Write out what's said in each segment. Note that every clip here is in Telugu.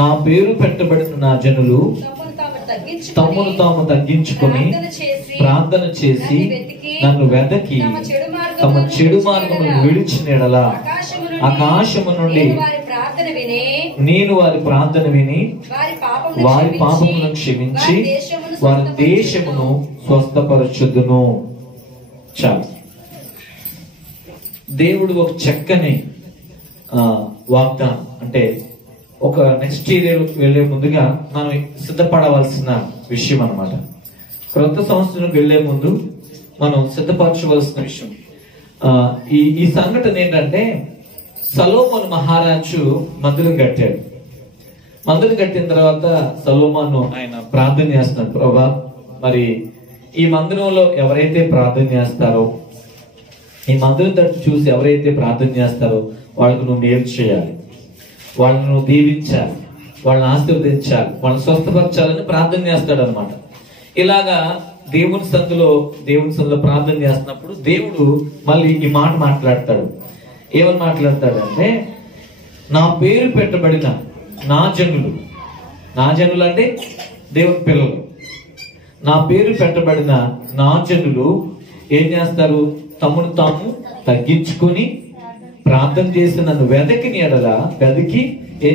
నా పేరు పెట్టబడిన నా జనులు తమ్మును తాము తగ్గించుకొని ప్రార్థన చేసి నన్ను వెదకి తమ చెడు మార్గమును విడిచిన యెడల ఆకాశము నుండి నేను వారి ప్రార్థన విని వారి పాపములను క్షమించి వారి దేశమును స్వస్థపరచుదును. చాలు. దేవుడు ఒక చక్కని వాగ్దానం, అంటే ఒక నెక్స్ట్ ఇయర్ వెళ్లే ముందుగా మనం సిద్ధపడవలసిన విషయం అన్నమాట. క్రొత్త సంవత్సరం వెళ్లే ముందు మనం సిద్ధపరచవలసిన విషయం. ఈ సంఘటన ఏంటంటే, సొలొమోను మహారాజు మందిరం కట్టాడు. మందిరం కట్టిన తర్వాత సొలొమోను ఆయన ప్రార్థన చేస్తున్నాడు, ప్రభా మరి ఈ మందిరంలో ఎవరైతే ప్రార్థన చేస్తారో, ఈ మందిరం తట్టు చూసి ఎవరైతే ప్రార్థన చేస్తారో వాళ్ళకు నువ్వు మేలు చేయాలి, వాళ్ళను నువ్వు దీవించాలి, వాళ్ళని ఆశీర్వదించాలి, వాళ్ళని స్వస్థపరచాలని ప్రార్థన చేస్తాడు అనమాట. ఇలాగా దేవుని సందులో ప్రార్థన చేస్తున్నప్పుడు దేవుడు మళ్ళీ ఈ మాట మాట్లాడతాడు. ఏమని మాట్లాడతాడంటే, నా పేరు పెట్టబడిన నా జనులు అంటే దేవుని పిల్లలు, నా పేరు పెట్టబడిన నా జనులు ఏం చేస్తారు? తమను తాము తగ్గించుకొని ప్రార్థన చేసి నన్ను వెదకి ఏం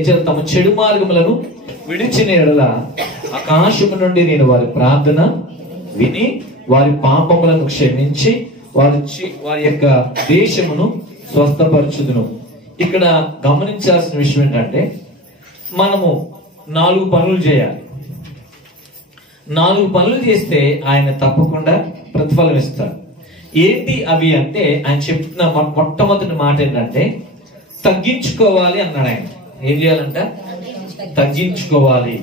చేయాలి? తమ చెడు మార్గములను విడిచిన యెడల ఆకాశము నుండి నేను వారి ప్రార్థన విని వారి పాపములను క్షమించి వారి యొక్క దేశమును స్వస్థపరచుదును. ఇక్కడ గమనించాల్సిన విషయం ఏంటంటే, మనము 4 పనులు చేయాలి. 4 పనులు చేస్తే ఆయన తప్పకుండా ప్రతిఫలం ఇస్తాడు. ఏంటి అవి అంటే, ఆయన చెప్తున్న మొట్టమొదటి మాట ఏంటంటే తగ్గించుకోవాలి అన్నాడు. ఆయన ఏం చేయాలంట? తగ్గించుకోవాలి.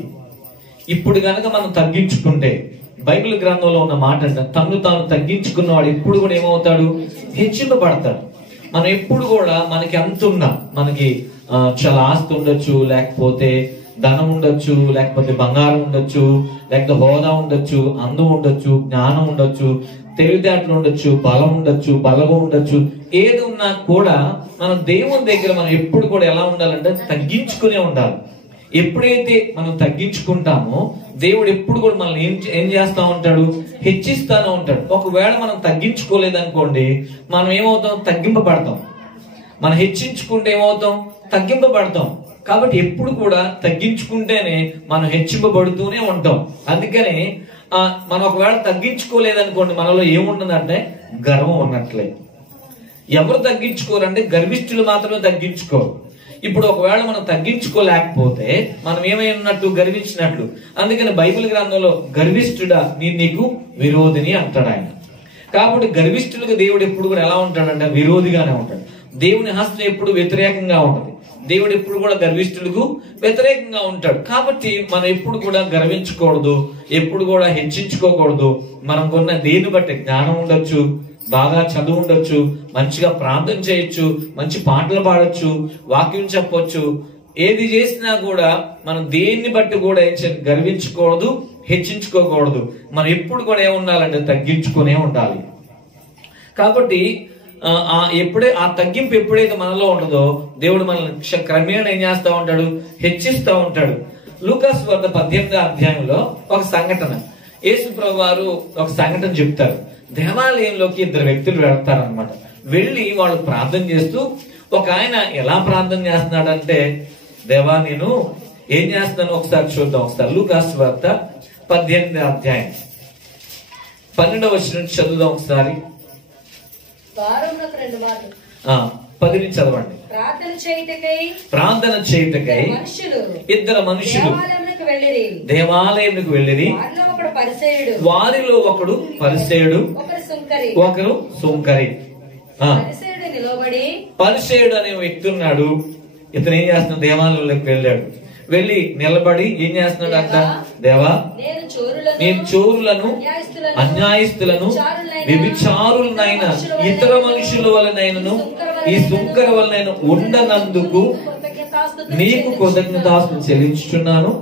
ఇప్పుడు గనక మనం తగ్గించుకుంటే, బైబిల్ గ్రంథంలో ఉన్న మాట అంటే, తను తాను తగ్గించుకున్నవాడు ఎప్పుడు కూడా ఏమవుతాడు? హెచ్చింపబడతాడు. మనం ఎప్పుడు కూడా మనకి ఎంత ఉన్నా, మనకి చాలా ఆస్తి ఉండొచ్చు, లేకపోతే ధనం ఉండొచ్చు, లేకపోతే బంగారం ఉండొచ్చు, లేకపోతే హోదా ఉండొచ్చు, అందం ఉండొచ్చు, జ్ఞానం ఉండొచ్చు, తెలివితేటలు ఉండొచ్చు, బలం ఉండొచ్చు, బలము ఉండొచ్చు, ఏది ఉన్నా కూడా మనం దేవుని దగ్గర మనం ఎప్పుడు కూడా ఎలా ఉండాలంటే తగ్గించుకునే ఉండాలి. ఎప్పుడైతే మనం తగ్గించుకుంటామో దేవుడు ఎప్పుడు కూడా మనల్ని ఏం చేస్తా ఉంటాడు? హెచ్చిస్తానే ఉంటాడు. ఒకవేళ మనం తగ్గించుకోలేదనుకోండి, మనం ఏమవుతాం? తగ్గింపబడతాం. మనం హెచ్చించుకుంటే ఏమవుతాం? తగ్గింపబడతాం. కాబట్టి ఎప్పుడు కూడా తగ్గించుకుంటేనే మనం హెచ్చింపబడుతూనే ఉంటాం. అందుకని మనం ఒకవేళ తగ్గించుకోలేదనుకోండి, మనలో ఏముంటుందంటే గర్వం ఉన్నట్లే. ఎవరు తగ్గించుకోరంటే గర్విష్ఠులు మాత్రమే తగ్గించుకోరు. ఇప్పుడు ఒకవేళ మనం తగ్గించుకోలేకపోతే మనం ఏమై ఉన్నట్టు? గర్వించినట్లు. అందుకని బైబిల్ గ్రంథంలో గర్విష్ఠుడా నేను నీకు విరోధిని అంటాడు ఆయన. కాబట్టి గర్విష్ఠులకు దేవుడు ఎప్పుడు కూడా ఎలా ఉంటాడంటే విరోధిగానే ఉంటాడు. దేవుని హస్తం ఎప్పుడు వ్యతిరేకంగా ఉంటది. దేవుడు ఎప్పుడు కూడా గర్విష్ఠులకు వ్యతిరేకంగా ఉంటాడు. కాబట్టి మనం ఎప్పుడు కూడా గర్వించకూడదు, ఎప్పుడు కూడా హెచ్చించుకోకూడదు. మనం కొన్న దేని బట్టి జ్ఞానం ఉండొచ్చు, బాగా చదువు ఉండొచ్చు, మంచిగా ప్రార్థన చేయొచ్చు, మంచి పాటలు పాడొచ్చు, వాక్యం చెప్పొచ్చు. ఏది చేసినా కూడా మనం దేన్ని బట్టి కూడా ఏం గర్వించకూడదు, హెచ్చించుకోకూడదు. మనం ఎప్పుడు కూడా ఏముండాలంటే తగ్గించుకునే ఉండాలి. కాబట్టి ఆ తగ్గింపు ఎప్పుడైతే మనలో ఉండదో దేవుడు మనల్ని క్రమేణా ఏం చేస్తా ఉంటాడు? హెచ్చిస్తా ఉంటాడు. లూకాసు వార్త 18వ అధ్యాయంలో ఒక సంఘటన, యేసు ప్రభువు వారు ఒక సంఘటన చెప్తారు. దేవాలయంలోకి 2 వ్యక్తులు వెళ్తారనమాట. వెళ్ళి వాళ్ళు ప్రార్థన చేస్తూ, ఒక ఆయన ఎలా ప్రార్థన చేస్తున్నాడంటే, దేవా నేను ఏం చేస్తున్నాను ఒకసారి చూద్దాం. ఒకసారి లూకాసు వార్త 18వ అధ్యాయం 12వ వచనం చదువుదాం ఒకసారి. 10 నుంచి చదవండి. ప్రార్థన చేయుటకై 2 మనుషులు దేవాలయంకు వెళ్ళిరి. వారిలో ఒకడు పరిసయ్యుడు, ఒకరు సుంకరి. పరిసయ్యుడు అనే వ్యక్తి ఉన్నాడు. ఇతను ఏం చేస్తున్నాడు? దేవాలయంలోకి వెళ్ళాడు. వెళ్ళి నిలబడి ఏం చేస్తున్నాడు అంట? దేవా నేను చోరులను, అన్యాయస్తులను, వ్యభిచారులనైనా ఇతర మనుషుల వలనైనను ఈ సుంకర వలన ఉండనందుకు నీకు కృతజ్ఞతాస్తులు చెల్లించుచున్నాను.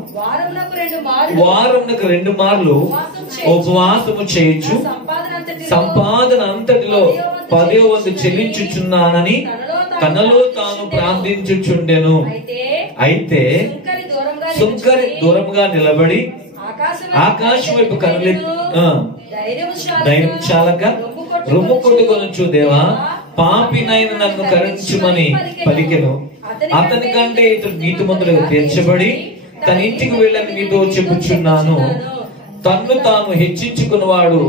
వారమునకు 2 మార్లు ఉపవాసము చేయొచ్చు, సంపాదన అంతటిలో 10వ వంతు చెల్లించుచున్నానని తనలో తాను ప్రార్థించుచుండెను. అయితే సుంకరి దూరంగా నిలబడి ఆకాశం వైపు కనులెత్తి ధైర్యం చాలక రొమ్ము కొట్టుకొనొచ్చు, దేవా పాపినైన నన్ను కరుణించుమని పలికెను. అతని కంటే ఇతడు నీతిమంతుడుగా తీర్చబడి తన ఇంటికి వెళ్ళని నీతో చెప్పుచున్నాను, తన్ను తాను హెచ్చించుకున్నవాడు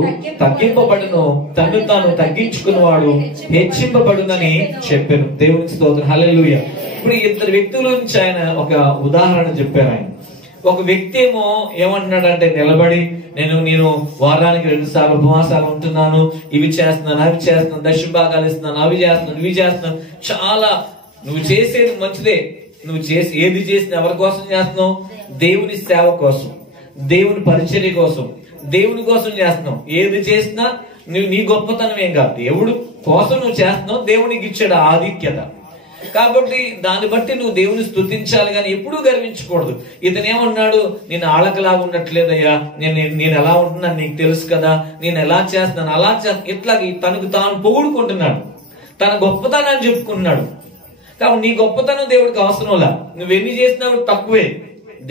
తగ్గింపబడును, తన్ను తాను తగ్గించుకున్నవాడు హెచ్చింపబడునని చెప్పాను. దేవునికి స్తోత్రం, హల్లెలూయా. ఇప్పుడు ఇద్దరు వ్యక్తుల నుంచి ఆయన ఒక ఉదాహరణ చెప్పారు. ఆయన ఒక వ్యక్తి ఏమో ఏమంటున్నాడంటే, నిలబడి నేను వారానికి 2 సార్లు ఉపవాసాలు ఉంటున్నాను, ఇవి చేస్తున్నాను, అవి చేస్తున్నాను, దశభాగాలు ఇస్తున్నాను, అవి చేస్తున్నాను, ఇవి చేస్తున్నాను. చాలా నువ్వు చేసేది మంచిదే. నువ్వు ఏది చేసినా ఎవరి కోసం చేస్తున్నావు? దేవుని సేవ కోసం, దేవుని పరిచర్య కోసం, దేవుని కోసం చేస్తున్నావు. ఏది చేసినా నువ్వు నీ గొప్పతనం ఏం కాదు, దేవుడు కోసం నువ్వు చేస్తున్నావు. దేవునికి ఇచ్చాడు ఆధిక్యత. కాబట్టి దాన్ని బట్టి నువ్వు దేవుని స్తుతించాలి, కానీ ఎప్పుడూ గర్వించకూడదు. ఇతను ఏమన్నాడు, నేను ఆళ్ళకలాగా ఉండట్లేదయ్యా, నేను ఎలా ఉంటున్నాను నీకు తెలుసు కదా, నేను ఎలా చేస్తున్నాను అలా చేస్తాను, ఇట్లా తనకు తాను పొగుడుకుంటున్నాడు, తన గొప్పతనాన్ని చెప్పుకుంటున్నాడు. కాబట్టి నీ గొప్పతనం దేవుడికి అవసరంలా. నువ్వెన్ని చేసినా కూడా తక్కువే.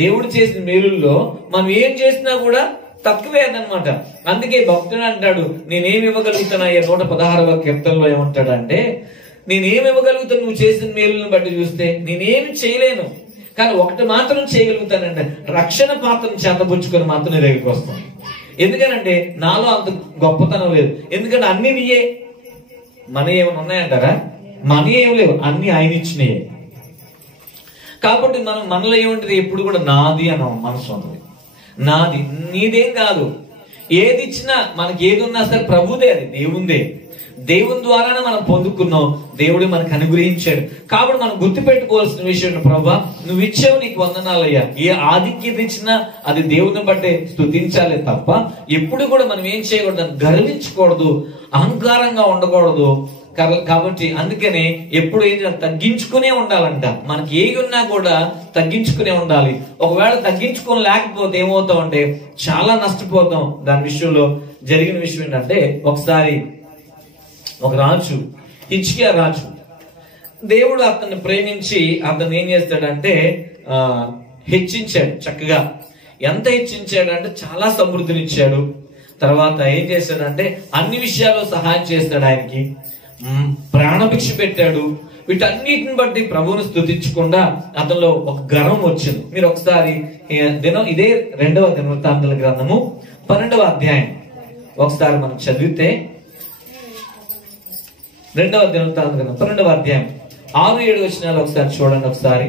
దేవుడు చేసిన మేలుల్లో మనం ఏం చేసినా కూడా తక్కువే అన్నమాట. అందుకే భక్తుడు అంటాడు, నేనేమి ఇవ్వగలుగుతాను? 116వ కీర్తనలో ఏమంటాడంటే, నేనేమి ఇవ్వగలుగుతాను నువ్వు చేసిన మేలులను బట్టి చూస్తే? నేనేమి చేయలేను, కానీ ఒకటి మాత్రం చేయగలుగుతానంటే, రక్షణ పాత్రను చేతపుచ్చుకొని మాత్రం నీ దగ్గరికి వస్తాను. ఎందుకనంటే నాలో అంత గొప్పతనం లేదు. ఎందుకంటే అన్ని నీయే. మన ఏమైనా ఉన్నాయంటారా? మన ఏం లేవు, అన్ని ఆయన ఇచ్చినాయే. కాబట్టి మనలో ఏముంటది, ఎప్పుడు కూడా నాది అన్న మనసు ఉంటుంది. నాది, నీదేం కాదు. ఏది ఇచ్చినా మనకి ఏది ఉన్నా సరే ప్రభుదే, అది దేవుందే. దేవుని ద్వారానే మనం పొందుకున్నాం, దేవుడు మనకు అనుగ్రహించాడు. కాబట్టి మనం గుర్తుపెట్టుకోవాల్సిన విషయం, ప్రభా నువ్వు ఇచ్చావు, నీకు వందనాలయ్యా. ఏ ఆధిక్యత ఇచ్చినా అది దేవుని బట్టే స్తుతించాలి తప్ప ఎప్పుడు కూడా మనం ఏం చేయకూడదు, గర్వించకూడదు, అహంకారంగా ఉండకూడదు. కాబట్టి అందుకనే ఎప్పుడు ఏం తగ్గించుకునే ఉండాలంట. మనకి ఏది ఉన్నా కూడా తగ్గించుకునే ఉండాలి. ఒకవేళ తగ్గించుకొని లేకపోతే ఏమవుతాం అంటే చాలా నష్టపోతాం. దాని విషయంలో జరిగిన విషయం ఏంటంటే, ఒకసారి ఒక రాజు, హిజ్కియా రాజు, దేవుడు అతన్ని ప్రేమించి అతన్ని ఏం చేస్తాడంటే హెచ్చించాడు. చక్కగా ఎంత హెచ్చించాడంటే చాలా సమృద్ధినిచ్చాడు. తర్వాత ఏం చేశాడంటే అన్ని విషయాల్లో సహాయం చేస్తాడు, ఆయనకి ప్రాణభిక్ష పెట్టాడు. వీటన్నిటిని బట్టి ప్రభువును స్తుతించకుండా అతనిలో ఒక గర్వం వచ్చింది. మీరు ఒకసారి ఇదే 2వ దినవృత్తాంతాల గ్రంథము 12వ అధ్యాయం ఒకసారి మనం చదివితే, 2వ దినవృత్తాంతాల గ్రంథం 12వ అధ్యాయం 6-7 వచనాలు ఒకసారి చూడండి. ఒకసారి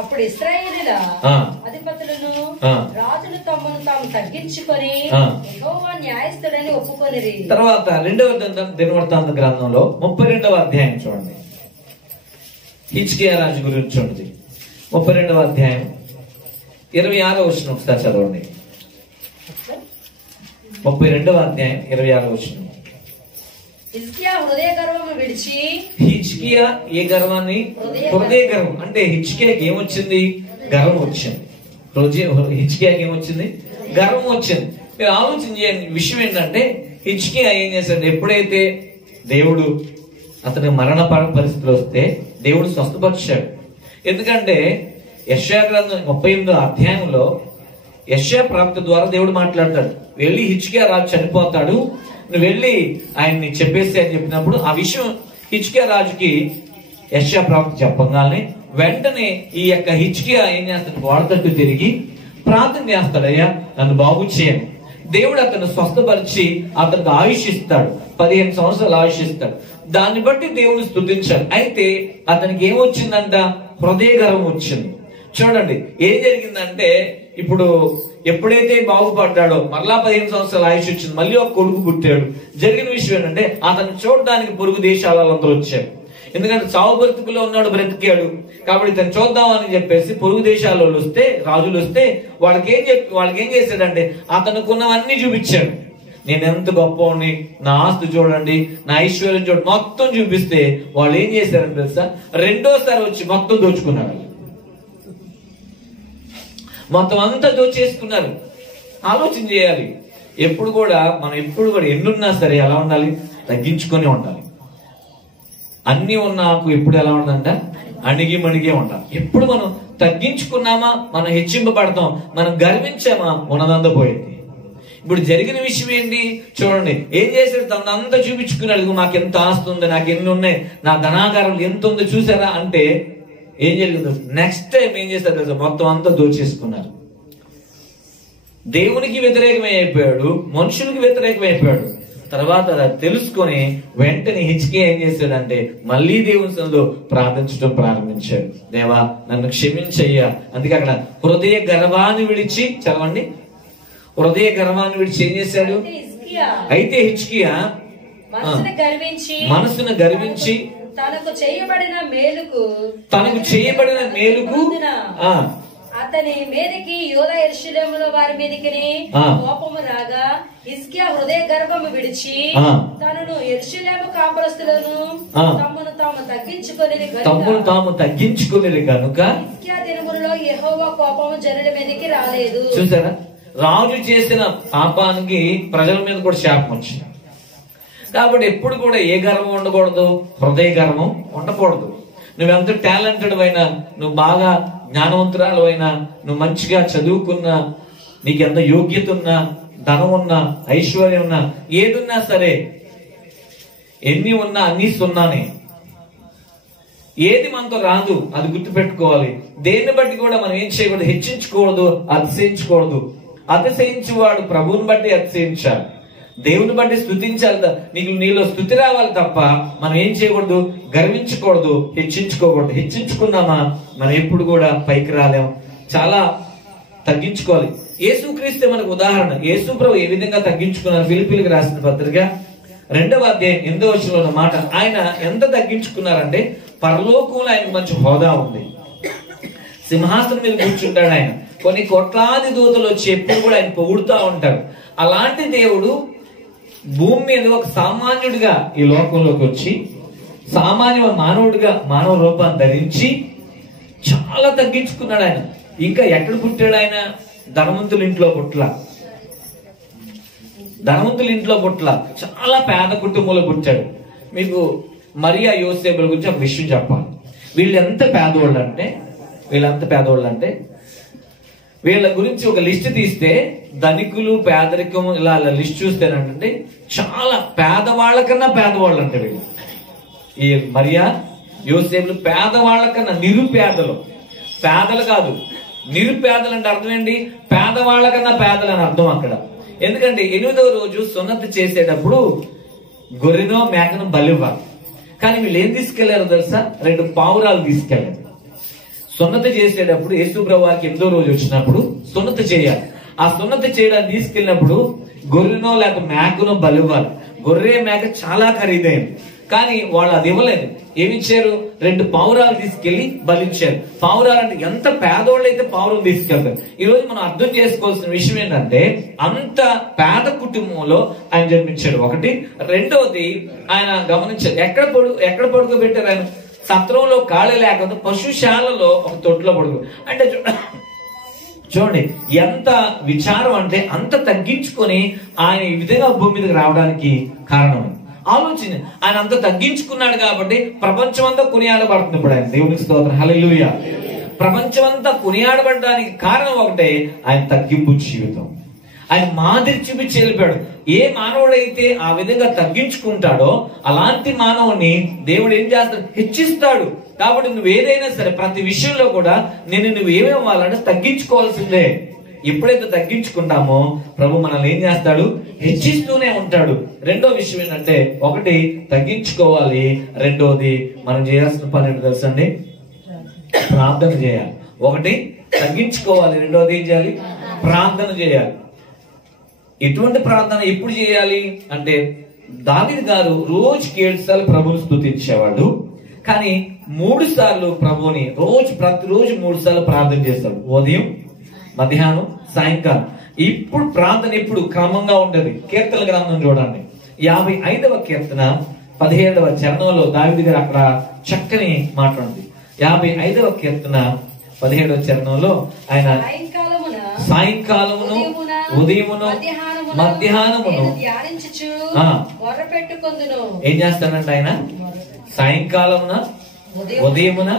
అప్పుడు ఇశ్రాయేలీయుల అధిపతులను రాజులు తమను తాము తగ్గించుకొని యెహోవా న్యాయస్థుడని ఒప్పుకొనిరి. తర్వాత 2వ దినవృత్తాంత గ్రంథంలో 32వ అధ్యాయం చూడండి. హిజ్కియా రాజు గురించి చూడండి. 32వ అధ్యాయం 26వ వచనం ఒకసారి చదవండి. 32వ అధ్యాయం 26వ వచనం. హిజ్కియా హృదయ గర్వము విడిచి, హిజ్కియా ఏ గర్వాన్ని? హృదయ గర్వం. అంటే హిజ్కియాకి ఏమొచ్చింది? గర్వం వచ్చింది. హిజ్కియాకి ఏమొచ్చింది? గర్వం వచ్చింది. మీరు ఆలోచన చేయండి. విషయం ఏంటంటే హిజ్కియా ఏం చేశాడు, ఎప్పుడైతే దేవుడు అతని మరణ పరిస్థితులు వస్తే దేవుడు స్వస్థపరిచాడు. ఎందుకంటే యెషయా గ్రంథం 38వ అధ్యాయంలో యెషయా ప్రవక్త ద్వారా దేవుడు మాట్లాడతాడు, వెళ్ళి హిజ్కియా రాజు చనిపోతాడు, నువ్వు వెళ్ళి ఆయన్ని చెప్పేసి అని చెప్పినప్పుడు ఆ విషయం హిజ్కియా రాజుకి యెషయా ప్రవక్త చెప్పగానే వెంటనే ఈ యొక్క హిజ్కియా ఏం చేస్తాడు, వాడతట్టు తిరిగి ప్రార్థన చేస్తాడు, అయ్యా నన్ను బాగు చేయండి. దేవుడు అతను స్వస్థపరిచి అతనికి ఆయుష్ ఇస్తాడు, 15 సంవత్సరాలు ఆయుష్ ఇస్తాడు. దాన్ని బట్టి దేవుని స్తుతించాడు. అయితే అతనికి ఏమొచ్చిందంట? హృదయ గర్వం వచ్చింది. చూడండి ఏం జరిగిందంటే, ఇప్పుడు ఎప్పుడైతే బాగుపడ్డాడో మరలా 15 సంవత్సరాల ఆయుష్ వచ్చింది, మళ్ళీ ఒక కొడుకు పుట్టాడు. జరిగిన విషయం ఏంటంటే అతను చూడడానికి పొరుగు దేశాల వాళ్ళందరూ వచ్చారు. ఎందుకంటే చావు బ్రతుకులో ఉన్నాడు, బ్రతికాడు. కాబట్టి ఇతను చూద్దామని చెప్పేసి పొరుగు దేశాల వాళ్ళు వస్తే, రాజులు వస్తే వాళ్ళకేం చేశాడంటే అతనుకున్నవన్నీ చూపించాడు. నేను ఎంత గొప్పవాడిని, నా ఆస్తి చూడండి, నా ఐశ్వర్యం చూడండి, మొత్తం చూపిస్తే వాళ్ళు ఏం చేశారని తెలుసా? రెండోసారి వచ్చి మొత్తం దోచుకున్నారు. మొత్తం అంతా దోచేసుకున్నారు. ఆలోచన చేయాలి. ఎప్పుడు కూడా ఎన్నున్నా సరే ఎలా ఉండాలి? తగ్గించుకొని ఉండాలి. అన్ని ఉన్న ఆకు ఎప్పుడు ఎలా ఉండాలంట? అణిగి మణిగే ఉండాలి. ఎప్పుడు మనం తగ్గించుకున్నామా మనం హెచ్చింపబడతాం, మనం గర్వించామా ఉన్నదంతా పోయింది. ఇప్పుడు జరిగిన విషయం ఏంటి చూడండి, ఏం చేశాడు? తనంతా చూపించుకున్నాడు, మాకు ఎంత ఆస్తి ఉంది, నాకు ఎన్ని ఉన్నాయి, నా ధనాగారం ఎంత ఉందో చూసారా అంటే ఏం జరిగింది? నెక్స్ట్ టైం ఏం చేశారు తెలుసా? మొత్తం అంతా దోచేసుకున్నారు. దేవునికి వ్యతిరేకమే అయిపోయాడు, మనుషులకు వ్యతిరేకం అయిపోయాడు. తర్వాత తెలుసుకొని వెంటనే హిజ్కియా ఏం చేశాడంటే మళ్ళీ దేవుని సన్నిధిలో ప్రార్థించడం ప్రారంభించాడు. దేవా నన్ను క్షమించయ్యా. అందుకే అక్కడ హృదయ గర్వాన్ని విడిచి, చదవండి, హృదయ గర్వాన్ని విడిచి ఏం చేశాడు? అయితే హిజ్కియా మనసును గర్వించి తనకు చేయబడిన మేలుకు అతని మీదకి యూదా యెరూషలేములో వారి మీదకి కోపము రాగా హిజ్కియా హృదయ గర్భము విడిచి తనను యెరూషలేము కాపురస్తులను తమను తాము తగ్గించుకునేది కనుక హిజ్కియా దినములలో యెహోవా కోపము జనుల మీదకి రాలేదు. చూసారా, రాజు చేసిన పాపానికి ప్రజల మీద కూడా శాపం వచ్చింది. కాబట్టి ఎప్పుడు కూడా ఏ గర్వం ఉండకూడదు? హృదయ గర్వం ఉండకూడదు. నువ్వెంత టాలెంటెడ్ అయినా, నువ్వు బాగా జ్ఞానవంతురాలు అయినా, నువ్వు మంచిగా చదువుకున్నా, నీకెంత యోగ్యత ఉన్నా, ధనం ఉన్నా, ఐశ్వర్యం ఉన్నా, ఏదున్నా సరే, ఎన్ని ఉన్నా అన్ని సున్నానే. ఏది మనతో రాదు, అది గుర్తుపెట్టుకోవాలి. దేన్ని బట్టి కూడా మనం ఏం చేయకూడదు? హెచ్చించకూడదు, అతిశయించకూడదు. అతిశయించేవాడు ప్రభువుని బట్టి అతిశయించాలి, దేవుని బట్టి స్తుతించాలి. నీలో స్తుతి రావాలి తప్ప మనం ఏం చేయకూడదు? గర్వించకూడదు, హెచ్చించుకోకూడదు. హెచ్చించుకున్నామా మనం ఎప్పుడు కూడా పైకి రాలేం. చాలా తగ్గించుకోవాలి. యేసుక్రీస్తే మనకు ఉదాహరణ. యేసు ప్రభు ఏ విధంగా తగ్గించుకున్నారు? ఫిలిప్పీయులకు రాసిన పత్రిక 2వ అధ్యాయం 8వ వచనంలో ఉన్న మాట. ఆయన ఎంత తగ్గించుకున్నారంటే పరలోకంలో ఆయన మంచి హోదా ఉంది, సింహాసనం మీద కూర్చుంటాడు ఆయన. కొన్ని కోట్లాది దూతలు వచ్చి ఎప్పుడు కూడా ఆయన పొగుడుతూ ఉంటారు. అలాంటి దేవుడు భూమి మీద ఒక సామాన్యుడిగా ఈ లోకంలోకి వచ్చి సామాన్య మానవుడిగా మానవ రూపాన్ని ధరించి చాలా తగ్గించుకున్నాడు ఆయన. ఇంకా ఎక్కడ పుట్టాడు ఆయన? ధనవంతుల ఇంట్లో పుట్ల, చాలా పేద కుటుంబంలో పుట్టాడు. మీకు మరియా యోసేపుల గురించి ఒక విషయం చెప్పాలి. వీళ్ళు ఎంత పేదవాళ్ళు అంటే వీళ్ళ గురించి ఒక లిస్ట్ తీస్తే ధనికులు, పేదరికం ఇలా లిస్ట్ చూస్తేనంటే చాలా పేదవాళ్ళకన్నా పేదవాళ్ళు అంటే వీళ్ళు. ఈ మరియా యోసేపులు పేదవాళ్ళకన్నా నిరుపేదలు. పేదలు కాదు, నిరుపేదలు అంటే అర్థం ఏంటి? పేదవాళ్ళకన్నా పేదలు అని అర్థం అక్కడ. ఎందుకంటే 8వ రోజు సున్నతి చేసేటప్పుడు గొర్రెనో మేకను బలివ్వాలి. కానీ వీళ్ళు ఏం తీసుకెళ్లారో తెలుసా? 2 పావురాలు తీసుకెళ్లారు. సున్నతి చేసేటప్పుడు యేసు ప్రభు వారికి 8వ రోజు వచ్చినప్పుడు సున్నతి చేయాలి. ఆ సున్నతి చేయడానికి తీసుకెళ్ళినప్పుడు గొర్రెనో లేక మేకనో బలివ్వాలి. గొర్రె మేక చాలా ఖరీదైంది, కానీ వాళ్ళు అది ఇవ్వలేదు. ఏమిచ్చారు? 2 పావురాలు తీసుకెళ్లి బలించారు. పావురాలు అంటే ఎంత పేదోళ్ళు అయితే పావురం తీసుకెళ్తారు. ఈ రోజు మనం అర్థం చేసుకోవాల్సిన విషయం ఏంటంటే అంత పేద కుటుంబంలో ఆయన జన్మించాడు. ఒకటి. రెండోది ఆయన గమనించారు, ఎక్కడ పడుకోబెట్టారు ఆయన? సత్రంలో ఖాళీ లేకపోతే పశుశాలలో ఒక తొట్టులో పడుకో అంటే చూడండి ఎంత విచారం అంటే అంత తగ్గించుకొని ఆయన ఈ విధంగా భూమి మీదకి రావడానికి కారణం. ఆలోచన, ఆయన అంత తగ్గించుకున్నాడు కాబట్టి ప్రపంచం అంతా కొనియాడబడుతుంది. ఇప్పుడు ఆయన దేవునికి స్తోత్రం, హల్లెలూయా. ప్రపంచం అంతా కొనియాడబడడానికి కారణం ఒకటే, ఆయన తగ్గింపు జీవితం. ఆయన మాదిరి చూపించి వెళ్ళిపోయాడు. ఏ మానవుడైతే ఆ విధంగా తగ్గించుకుంటాడో అలాంటి మానవుని దేవుడు ఏం చేస్తాడు? హెచ్చిస్తాడు. కాబట్టి నువ్వు ఏదైనా సరే ప్రతి విషయంలో కూడా నువ్వు ఏమేమి అవ్వాలంటే తగ్గించుకోవాల్సిందే. ఎప్పుడైతే తగ్గించుకుంటామో ప్రభు మనల్ని ఏం చేస్తాడు? హెచ్చిస్తూనే ఉంటాడు. రెండో విషయం ఏంటంటే, ఒకటి తగ్గించుకోవాలి, రెండోది మనం చేయాల్సిన పని ఏంటో తెలుసండి? ప్రార్థన చేయాలి. ఒకటి తగ్గించుకోవాలి, రెండోది ఏం చేయాలి? ప్రార్థన చేయాలి. ఎటువంటి ప్రార్థన ఎప్పుడు చేయాలి అంటే, దావీదు గారు రోజుకి 7 సార్లు ప్రభువుని స్తుతించేవాడు. కానీ 3 సార్లు ప్రభువుని ప్రతిరోజు 3 సార్లు ప్రార్థన చేస్తాడు. ఉదయం, మధ్యాహ్నం, సాయంకాలం. ఇప్పుడు ప్రార్థన ఎప్పుడు క్రమంగా ఉండేది. కీర్తన గ్రంథం చూడండి, 55వ కీర్తన 17వ చరణంలో దావీదు గారు అక్కడ చక్కని మాట్లాడింది. 55వ కీర్తన 17వ చరణంలో ఆయన సాయంకాలమును, ఉదయమును, మధ్యాహ్నమును ఏం చేస్తానంటే ఆయన సాయంకాలమున, ఉదయమున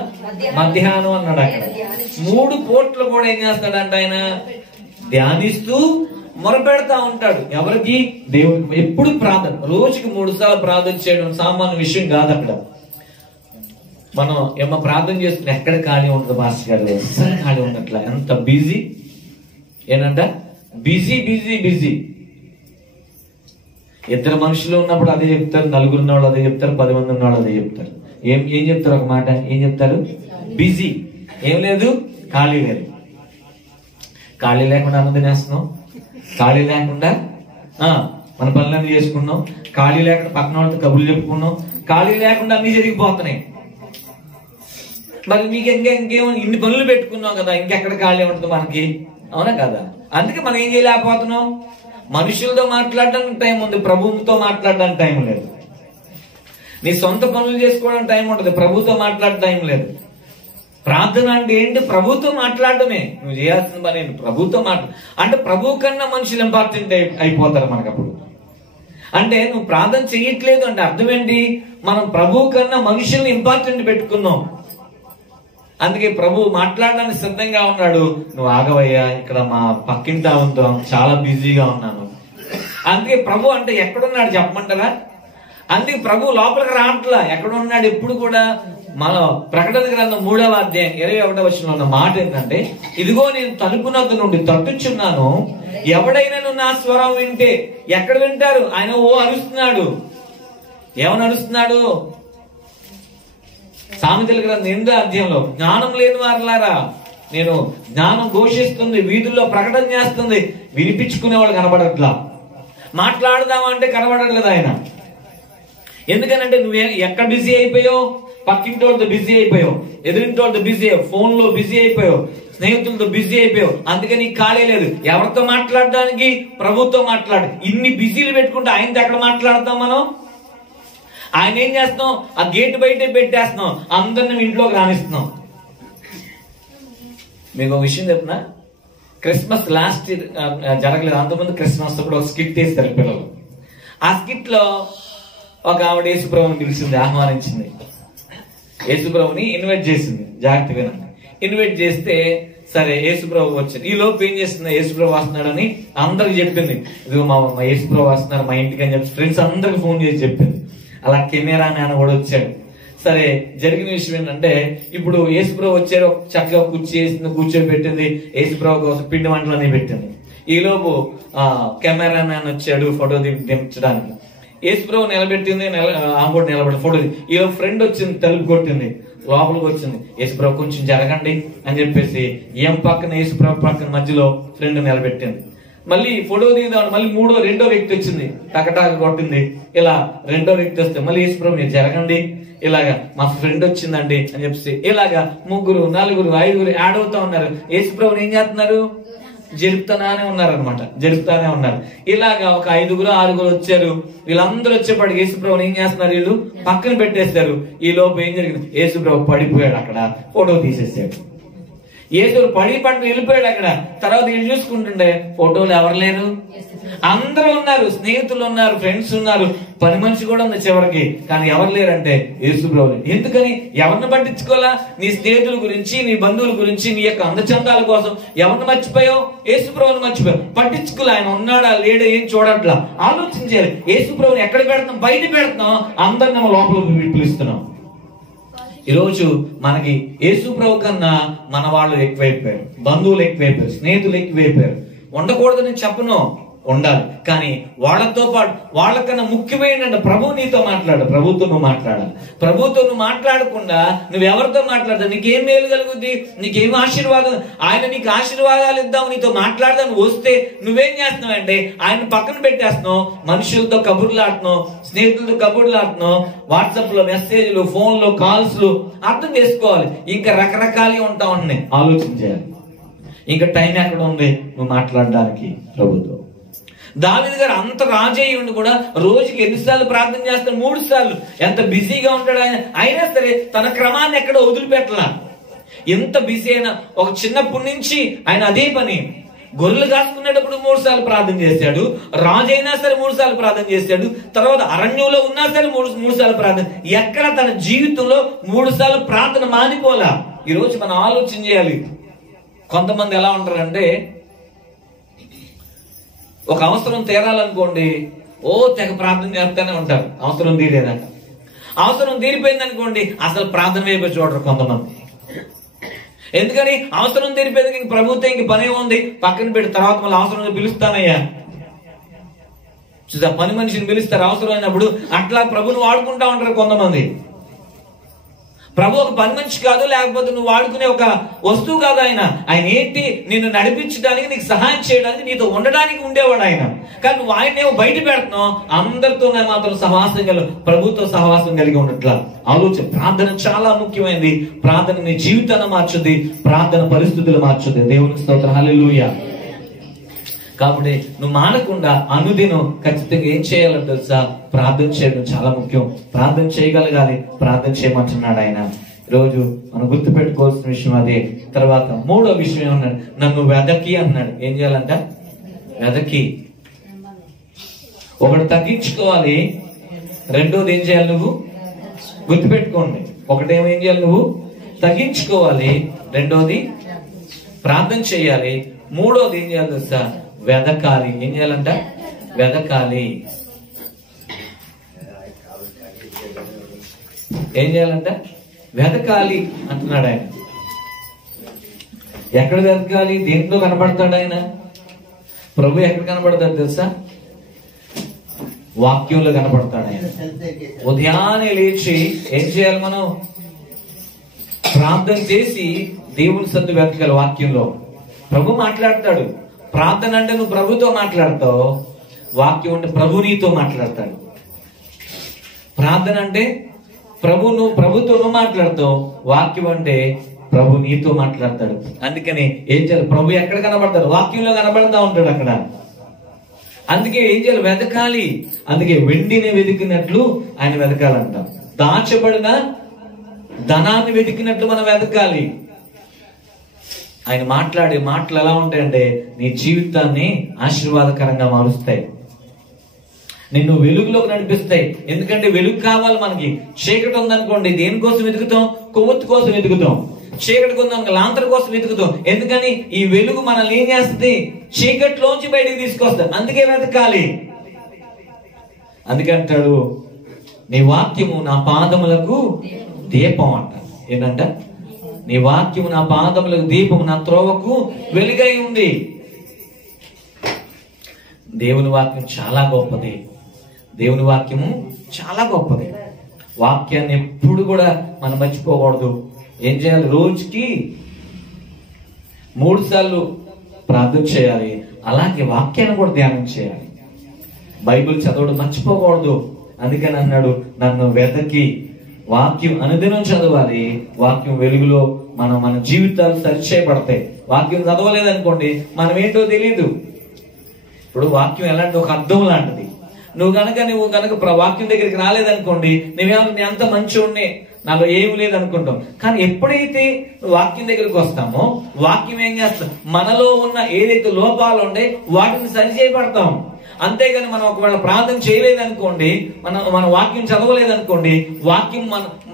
మధ్యాహ్నం అన్నాడు. అక్కడ 3 పూట్లు కూడా ఏం చేస్తాడంట ఆయన? ధ్యానిస్తూ మొరపెడతా ఉంటాడు. ఎవరికి? దేవుడికి. ఎప్పుడు ప్రార్థన, రోజుకి 3 సార్లు ప్రార్థన చేయడం సామాన్య విషయం కాదు. అక్కడ మనం ఏమో ప్రార్థన చేస్తున్నా ఎక్కడ ఖాళీ ఉండదు మాస్టర్ గారు, అస్సలు ఖాళీ ఉండట్లా. ఎంత బిజీ ఏంటంట? Busy busy busy. 2 మనుషులు ఉన్నప్పుడు అదే చెప్తారు, 4 ఉన్నవాళ్ళు అదే చెప్తారు, 10 మంది ఉన్నవాళ్ళు అదే చెప్తారు. ఏం చెప్తారు? ఒక మాట ఏం చెప్తారు? బిజీ. ఏం లేదు, ఖాళీ లేదు. ఖాళీ లేకుండా అన్నం తినేస్తున్నాం, ఖాళీ లేకుండా మన పనులన్నీ చేసుకున్నాం, ఖాళీ లేకుండా పక్కన వాళ్ళతో కబుర్లు చెప్పుకున్నాం, ఖాళీ లేకుండా అన్ని జరిగిపోతున్నాయి. మరి నీకు ఇంకేమో ఇన్ని పనులు పెట్టుకున్నాం కదా, ఇంకెక్కడ ఖాళీ ఉంటుంది మనకి? అవునా కదా? అందుకే మనం ఏం చేయలేకపోతున్నాం. మనుషులతో మాట్లాడడానికి టైం ఉంది, ప్రభువుతో మాట్లాడడానికి టైం లేదు. నీ సొంత పనులు చేసుకోవడానికి టైం ఉంటుంది, ప్రభుతో మాట్లాడడం టైం లేదు. ప్రార్థన అంటే ఏంటి? ప్రభుతో మాట్లాడటమే నువ్వు చేయాల్సిన పని. ప్రభుతో అంటే ప్రభు కన్నా మనుషులు ఇంపార్టెంట్ అయిపోతారు మనకప్పుడు. అంటే నువ్వు ప్రార్థన చెయ్యట్లేదు అంటే అర్థం ఏంటి? మనం ప్రభు కన్నా మనుషుల్ని ఇంపార్టెంట్ పెట్టుకున్నాం. అందుకే ప్రభు మాట్లాడడానికి సిద్ధంగా ఉన్నాడు. నువ్వు ఆగవయ్యా, ఇక్కడ మా పక్కింటి ఆవుతో చాలా బిజీగా ఉన్నాను. అందుకే ప్రభు అంటే ఎక్కడున్నాడు చెప్పమంటారా? అందుకే ప్రభు లోపలికి రావట్లా. ఎక్కడ ఉన్నాడు? ఎప్పుడు కూడా మన ప్రకటన గ్రంథం 3వ అధ్యాయం 21వ వచనంలో ఉన్న మాట ఏంటంటే, ఇదిగో నేను తలుపునొద్ద నుండి తట్టుచున్నాను, ఎవడైనా నా స్వరం వింటే. ఎక్కడ వింటారు? ఆయన అరుస్తున్నాడు. ఏమని అరుస్తున్నాడు? సామెతల గ్రంథం 8వ అధ్యాయంలో, జ్ఞానం లేని వారులారా, నేను జ్ఞానం ఘోషిస్తుంది, వీధుల్లో ప్రకటన చేస్తుంది, వినిపించుకునేవాడు కనబడట్లా. మాట్లాడదామంటే కనబడట్లేదు ఆయన. ఎందుకనంటే నువ్వు ఎక్కడ బిజీ అయిపోయావు? పక్కింటి వాళ్ళతో బిజీ అయిపోయావు, ఎదురింటి వాళ్ళతో బిజీ అయ్యావు, ఫోన్ లో బిజీ అయిపోయావు, స్నేహితులతో బిజీ అయిపోయావు. అందుకని ఖాళీ లేదు. ఎవరితో మాట్లాడడానికి? ప్రభుతో మాట్లాడు. ఇన్ని బిజీలు పెట్టుకుంటే ఆయనతో ఎక్కడ మాట్లాడతాం మనం? ఆయన ఏం చేస్తున్నాం? ఆ గేట్ బయటే పెట్టేస్తున్నాం, అందరిని ఇంట్లోకి రానిస్తున్నాం. మీకు ఒక విషయం చెప్పిన, క్రిస్మస్ లాస్ట్ జరగలేదు, అంతకుముందు క్రిస్మస్ అప్పుడు ఒక స్కిట్ వేస్తారు పిల్లలు. ఆ స్కిట్ లో ఒక ఆవిడ యేసుప్రభుని పిలిచింది, ఆహ్వానించింది. యేసుప్రభుని ఇన్వైట్ చేసింది. జాగ్రత్త వినండి. ఇన్వైట్ చేస్తే సరే యేసుప్రభు వచ్చింది. ఈ లోపు ఏం చేస్తుంది? యేసుప్రభు వస్తున్నాడని అందరికి చెప్పింది. ఇదిగో మా యేసుప్రభు వస్తున్నారు మా ఇంటికి అని చెప్పి ఫ్రెండ్స్ అందరికి ఫోన్ చేసి చెప్పింది. అలా కెమెరా నాన్న కూడా వచ్చాడు. సరే, జరిగిన విషయం ఏంటంటే, ఇప్పుడు యేసుప్రభు వచ్చారు, చక్కగా కూర్చోబెట్టింది, యేసుప్రభు కోసం పిండి వంటలన్నీ పెట్టింది. ఈ లోపు కెమెరా మ్యాన్ వచ్చాడు ఫోటో దించడానికి. యేసుప్రభు నిలబెట్టింది, ఆమె నిలబడి ఫోటో. ఈ లోపు ఫ్రెండ్ వచ్చింది, తలుపు కొట్టింది, లోపలికి వచ్చింది. యేసుప్రభు కొంచెం జరగండి అని చెప్పేసి ఏం పక్కన యేసుప్రభు పక్కన మధ్యలో ఫ్రెండ్ నిలబెట్టింది. మళ్ళీ ఫోటో దిగుదాం, మళ్ళీ రెండో వ్యక్తి వచ్చింది, టకటాక కొట్టింది. ఇలా రెండో వ్యక్తి వస్తే మళ్ళీ యేసుప్రభు మీరు జరగండి, ఇలాగా మా ఫ్రెండ్ వచ్చిందండి అని చెప్పేసి ఇలాగా 3, 4, 5 యాడ్ అవుతా ఉన్నారు. యేసుప్రభుని ఏం చేస్తున్నారు? జరుపుతానే ఉన్నారనమాట, జరుపుతానే ఉన్నారు. ఇలాగా ఒక 5, 6 వచ్చారు. వీళ్ళందరూ వచ్చేపాటికి యేసుప్రభుని ఏం చేస్తున్నారు? వీళ్ళు పక్కన పెట్టేస్తారు. ఈ లోపు ఏం జరిగింది? యేసుప్రభు పడిపోయాడు, అక్కడ ఫోటో తీసేసాడు. యేసు పట్టు వెళ్ళిపోయాడు అక్కడ. తర్వాత వీళ్ళు చూసుకుంటుండే ఫోటోలు ఎవరు లేరు, అందరూ ఉన్నారు, స్నేహితులు ఉన్నారు, ఫ్రెండ్స్ ఉన్నారు, పని మనిషి కూడా ఉంది చివరికి. కానీ ఎవరు లేరంటే యేసుప్రభు. ఎందుకని? ఎవరిని పట్టించుకోవాలా? నీ స్నేహితుల గురించి, నీ బంధువుల గురించి, నీ యొక్క అందచందాల కోసం ఎవరిని మర్చిపోయావు? యేసుప్రభుని మర్చిపోయావు. పట్టించుకోలే, ఆయన ఉన్నాడా లేడా ఏం చూడట్లా. ఆలోచించాలి. యేసుప్రభుని ఎక్కడ పెడతాం? బయట పెడతాం, అందరిని లోపలికి పిలుస్తున్నాం. ఈరోజు మనకి యేసుప్రభు కన్నా మన వాళ్ళు ఎక్కువైపోయారు, బంధువులు ఎక్కువైపోయారు, స్నేహితులు ఎక్కువైపోయారు. ఉండకూడదని చెప్పను, ఉండాలి. కానీ వాళ్ళతో పాటు వాళ్ళకన్నా ముఖ్యమైన ప్రభు నీతో మాట్లాడు. ప్రభుతో నువ్వు మాట్లాడాలి. ప్రభుతో నువ్వు మాట్లాడకుండా నువ్వెవరితో మాట్లాడతావు? నీకేం మేలు కలుగుద్ది? నీకేం ఆశీర్వాదం? ఆయన నీకు ఆశీర్వాదాలు ఇద్దాం, నీతో మాట్లాడదాం వస్తే నువ్వేం చేస్తున్నావు అంటే ఆయన పక్కన పెట్టేస్తున్నావు, మనుషులతో కబుర్లు ఆడుతున్నావు, స్నేహితులతో కబుర్లు ఆడుతున్నావు, వాట్సాప్ లో మెసేజ్లు, ఫోన్ లో కాల్స్. అర్థం చేసుకోవాలి. ఇంకా రకరకాలుగా ఉంటా ఉన్నాయి. ఆలోచన చేయాలి. ఇంకా టైం ఎక్కడ ఉంది నువ్వు మాట్లాడడానికి ప్రభుతో? దావీదు గారు అంత రాజయ్య ఉండి కూడా రోజుకి ఎన్నిసార్లు ప్రార్థన చేస్తాడు? 3 సార్లు. ఎంత బిజీగా ఉంటాడు ఆయన. అయినా సరే తన క్రమాన్ని ఎక్కడ వదిలిపెట్టలా. ఎంత బిజీ అయినా ఒక చిన్నప్పటి నుంచి ఆయన అదే పని. గొర్రెలు కాసుకునేటప్పుడు 3 సార్లు ప్రార్థన చేశాడు, రాజు అయినా సరే 3 సార్లు ప్రార్థన చేశాడు, తర్వాత అరణ్యంలో ఉన్నా సరే 3 సార్లు ప్రార్థన. ఎక్కడ తన జీవితంలో 3 సార్లు ప్రార్థన మానిపోలా. ఈ రోజు మనం ఆలోచన చేయాలి. కొంతమంది ఎలా ఉంటారంటే, ఒక అవసరం తీరాలనుకోండి, తెగ ప్రార్థన చేస్తూనే ఉంటారు, అవసరం తీరేదాకా. అవసరం తీరిపోయింది అనుకోండి, అసలు ప్రార్థన వైపు చూడరు కొంతమంది. ఎందుకని? అవసరం తీరిపోయింది, ఇంక ప్రభుత్వం ఇంక పని ఉంది, పక్కన పెట్టి తర్వాత మళ్ళీ అవసరం పిలుస్తానయ్యా. చూసా, పని మనిషిని పిలుస్తారు అవసరం అయినప్పుడు. అట్లా ప్రభుని వాడుకుంటా ఉంటారు కొంతమంది. ప్రభు ఒక పని మనిషి కాదు, లేకపోతే నువ్వు వాడుకునే ఒక వస్తువు కాదు ఆయన. ఆయన ఏంటి? నిన్ను నడిపించడానికి, నీకు సహాయం చేయడానికి, నీతో ఉండడానికి ఉండేవాడు ఆయన. కానీ నువ్వు ఆయన్నేమో బయట పెడుతున్నావు, అందరితోనే మాత్రం సహవాసం ప్రభుతో సహవాసం కలిగి ఉన్నట్ల ఆలోచన. ప్రార్థన చాలా ముఖ్యమైనది. ప్రార్థన నీ జీవితాన్ని మార్చుద్ది, ప్రార్థన పరిస్థితులు మార్చుద్ది. దేవునికి స్తోత్రం, హల్లెలూయా. కాబట్టి నువ్వు మానకుండా అనుదినం ఖచ్చితంగా ఏం చేయాలో తెలుసా? ప్రార్థన చేయడం చాలా ముఖ్యం. ప్రార్థన చేయగలగాలి, ప్రార్థన చేయమంటున్నాడు ఆయన. ఈరోజు మనం గుర్తుపెట్టుకోవాల్సిన విషయం అదే. తర్వాత 3వ విషయం ఏమన్నాడు? నన్ను వెదకి అన్నాడు. ఏం చేయాలంట? వెదకి. ఒకటి తగ్గించుకోవాలి, రెండోది ఏం చేయాలి? నువ్వు గుర్తుపెట్టుకోండి. ఒకటేమో ఏం చేయాలి? నువ్వు తగ్గించుకోవాలి, రెండోది ప్రార్థన చేయాలి, మూడోది ఏం చేయాలి తెలుసా? వెదకాలి. ఏం చేయాలంట? వెదకాలి. ఏం చేయాలంట? వెదకాలి అంటున్నాడు ఆయన. ఎక్కడ వెదకాలి? దేంట్లో కనపడతాడు ఆయన? ప్రభు ఎక్కడ కనపడతాడు తెలుసా? వాక్యంలో కనపడతాడు ఆయన. ఉదయాన్నే లేచి ఏం చేయాలి? మనం ప్రార్థన చేసి దేవుని సన్నిధిలో వెతకాలి. వాక్యంలో ప్రభు మాట్లాడతాడు. ప్రార్థన అంటే నువ్వు ప్రభుతో మాట్లాడతావు, వాక్యం అంటే ప్రభు నీతో మాట్లాడతాడు. ప్రార్థన అంటే నువ్వు ప్రభుతో మాట్లాడతావు, వాక్యం అంటే ప్రభు నీతో మాట్లాడతాడు. అందుకని ఏం చేయాలి? ప్రభు ఎక్కడ కనబడతాడు? వాక్యంలో కనబడతా ఉంటాడు అక్కడ. అందుకే ఏం చేయాలి? వెతకాలి. అందుకే వెండిని వెతికినట్లు ఆయన వెతకాలంట. దాచబడిన ధనాన్ని వెతికినట్లు మనం వెతకాలి. ఆయన మాట్లాడే మాటలు ఎలా ఉంటాయంటే నీ జీవితాన్ని ఆశీర్వాదకరంగా మారుస్తాయి, నిన్ను వెలుగులోకి నడిపిస్తాయి. ఎందుకంటే వెలుగు కావాలి మనకి. చీకటి ఉందనుకోండి, దేనికోసం వెతుకుతాం? కొవ్వొత్తు కోసం వెతుకుతాం. చీకటి ఉందనుకో, లాంతర్ కోసం వెతుకుతాం. ఎందుకని? ఈ వెలుగు మనల్ని ఏం చేస్తుంది? చీకటిలోంచి బయటికి తీసుకొస్తుంది. అందుకే వెతకాలి. అందుకంటాడు, నీ వాక్యము నా పాదములకు దీపం అంట. ఏంటంట? నీ వాక్యము నా పాదములకు దీపము, నా త్రోవకు వెలుగై ఉంది. దేవుని వాక్యం చాలా గొప్పది. దేవుని వాక్యము చాలా గొప్పది. వాక్యాన్ని ఎప్పుడు కూడా మనం మర్చిపోకూడదు. ఏం చేయాలి? రోజుకి 3 సార్లు ప్రార్థన చేయాలి. అలాగే వాక్యాన్ని కూడా ధ్యానం చేయాలి. బైబిల్ చదవడం మర్చిపోకూడదు. అందుకని అన్నాడు, నన్ను వెతకి. వాక్యం అనుదినం చదవాలి. వాక్యం వెలుగులో మన జీవితాలు సరిచేయబడతాయి. వాక్యం చదవలేదనుకోండి, మనం ఏంటో తెలియదు. ఇప్పుడు వాక్యం ఎలాంటి ఒక అర్థం లాంటిది. నువ్వు కనుక వాక్యం దగ్గరికి రాలేదనుకోండి, నేను అంత మంచివాడిని, నాలో ఏమి లేదనుకుంటాం. కానీ ఎప్పుడైతే వాక్యం దగ్గరికి వస్తామో, వాక్యం ఏం చేస్తాం? మనలో ఉన్న ఏదైతే లోపాలు ఉంటే వాటిని సరిచేయబడతాం. అంతేగాని మనం ఒకవేళ ప్రార్థన చేయలేదనుకోండి, మన వాక్యం చదవలేదనుకోండి,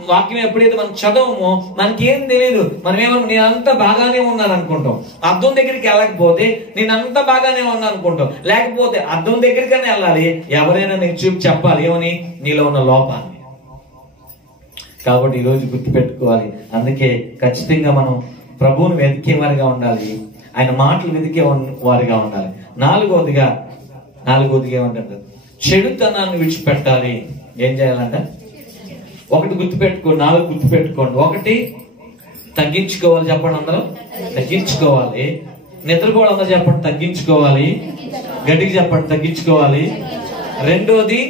వాక్యం ఎప్పుడైతే మనం చదవమో మనకేం తెలియదు. మనమేమన్నా నేనంతా బాగానే ఉన్నాను అనుకుంటాం. అద్దం దగ్గరికి వెళ్ళకపోతే నేనంతా బాగానే ఉన్నాను అనుకుంటాం. లేకపోతే అద్దం దగ్గరికనే వెళ్ళాలి. ఎవరైనా నీకు చూపి చెప్పాలి ఏమని? నీలో ఉన్న లోపాన్ని. కాబట్టి ఈరోజు గుర్తుపెట్టుకోవాలి. అందుకే ఖచ్చితంగా మనం ప్రభువుని వెతికే వారిగా ఉండాలి, ఆయన మాటలు వెతికే వారిగా ఉండాలి. నాలుగోదిగా ఏమంటారు? చెడుతనాన్ని విడిచిపెట్టాలి. ఏం చేయాలంట? ఒకటి గుర్తుపెట్టుకోండి, 4 గుర్తుపెట్టుకోండి. ఒకటి తగ్గించుకోవాలి. చెప్పండి అందరూ, తగ్గించుకోవాలి. నిద్రపోవడం అందరూ చెప్పండి, తగ్గించుకోవాలి. గట్టిగా చెప్పండి, తగ్గించుకోవాలి. రెండోది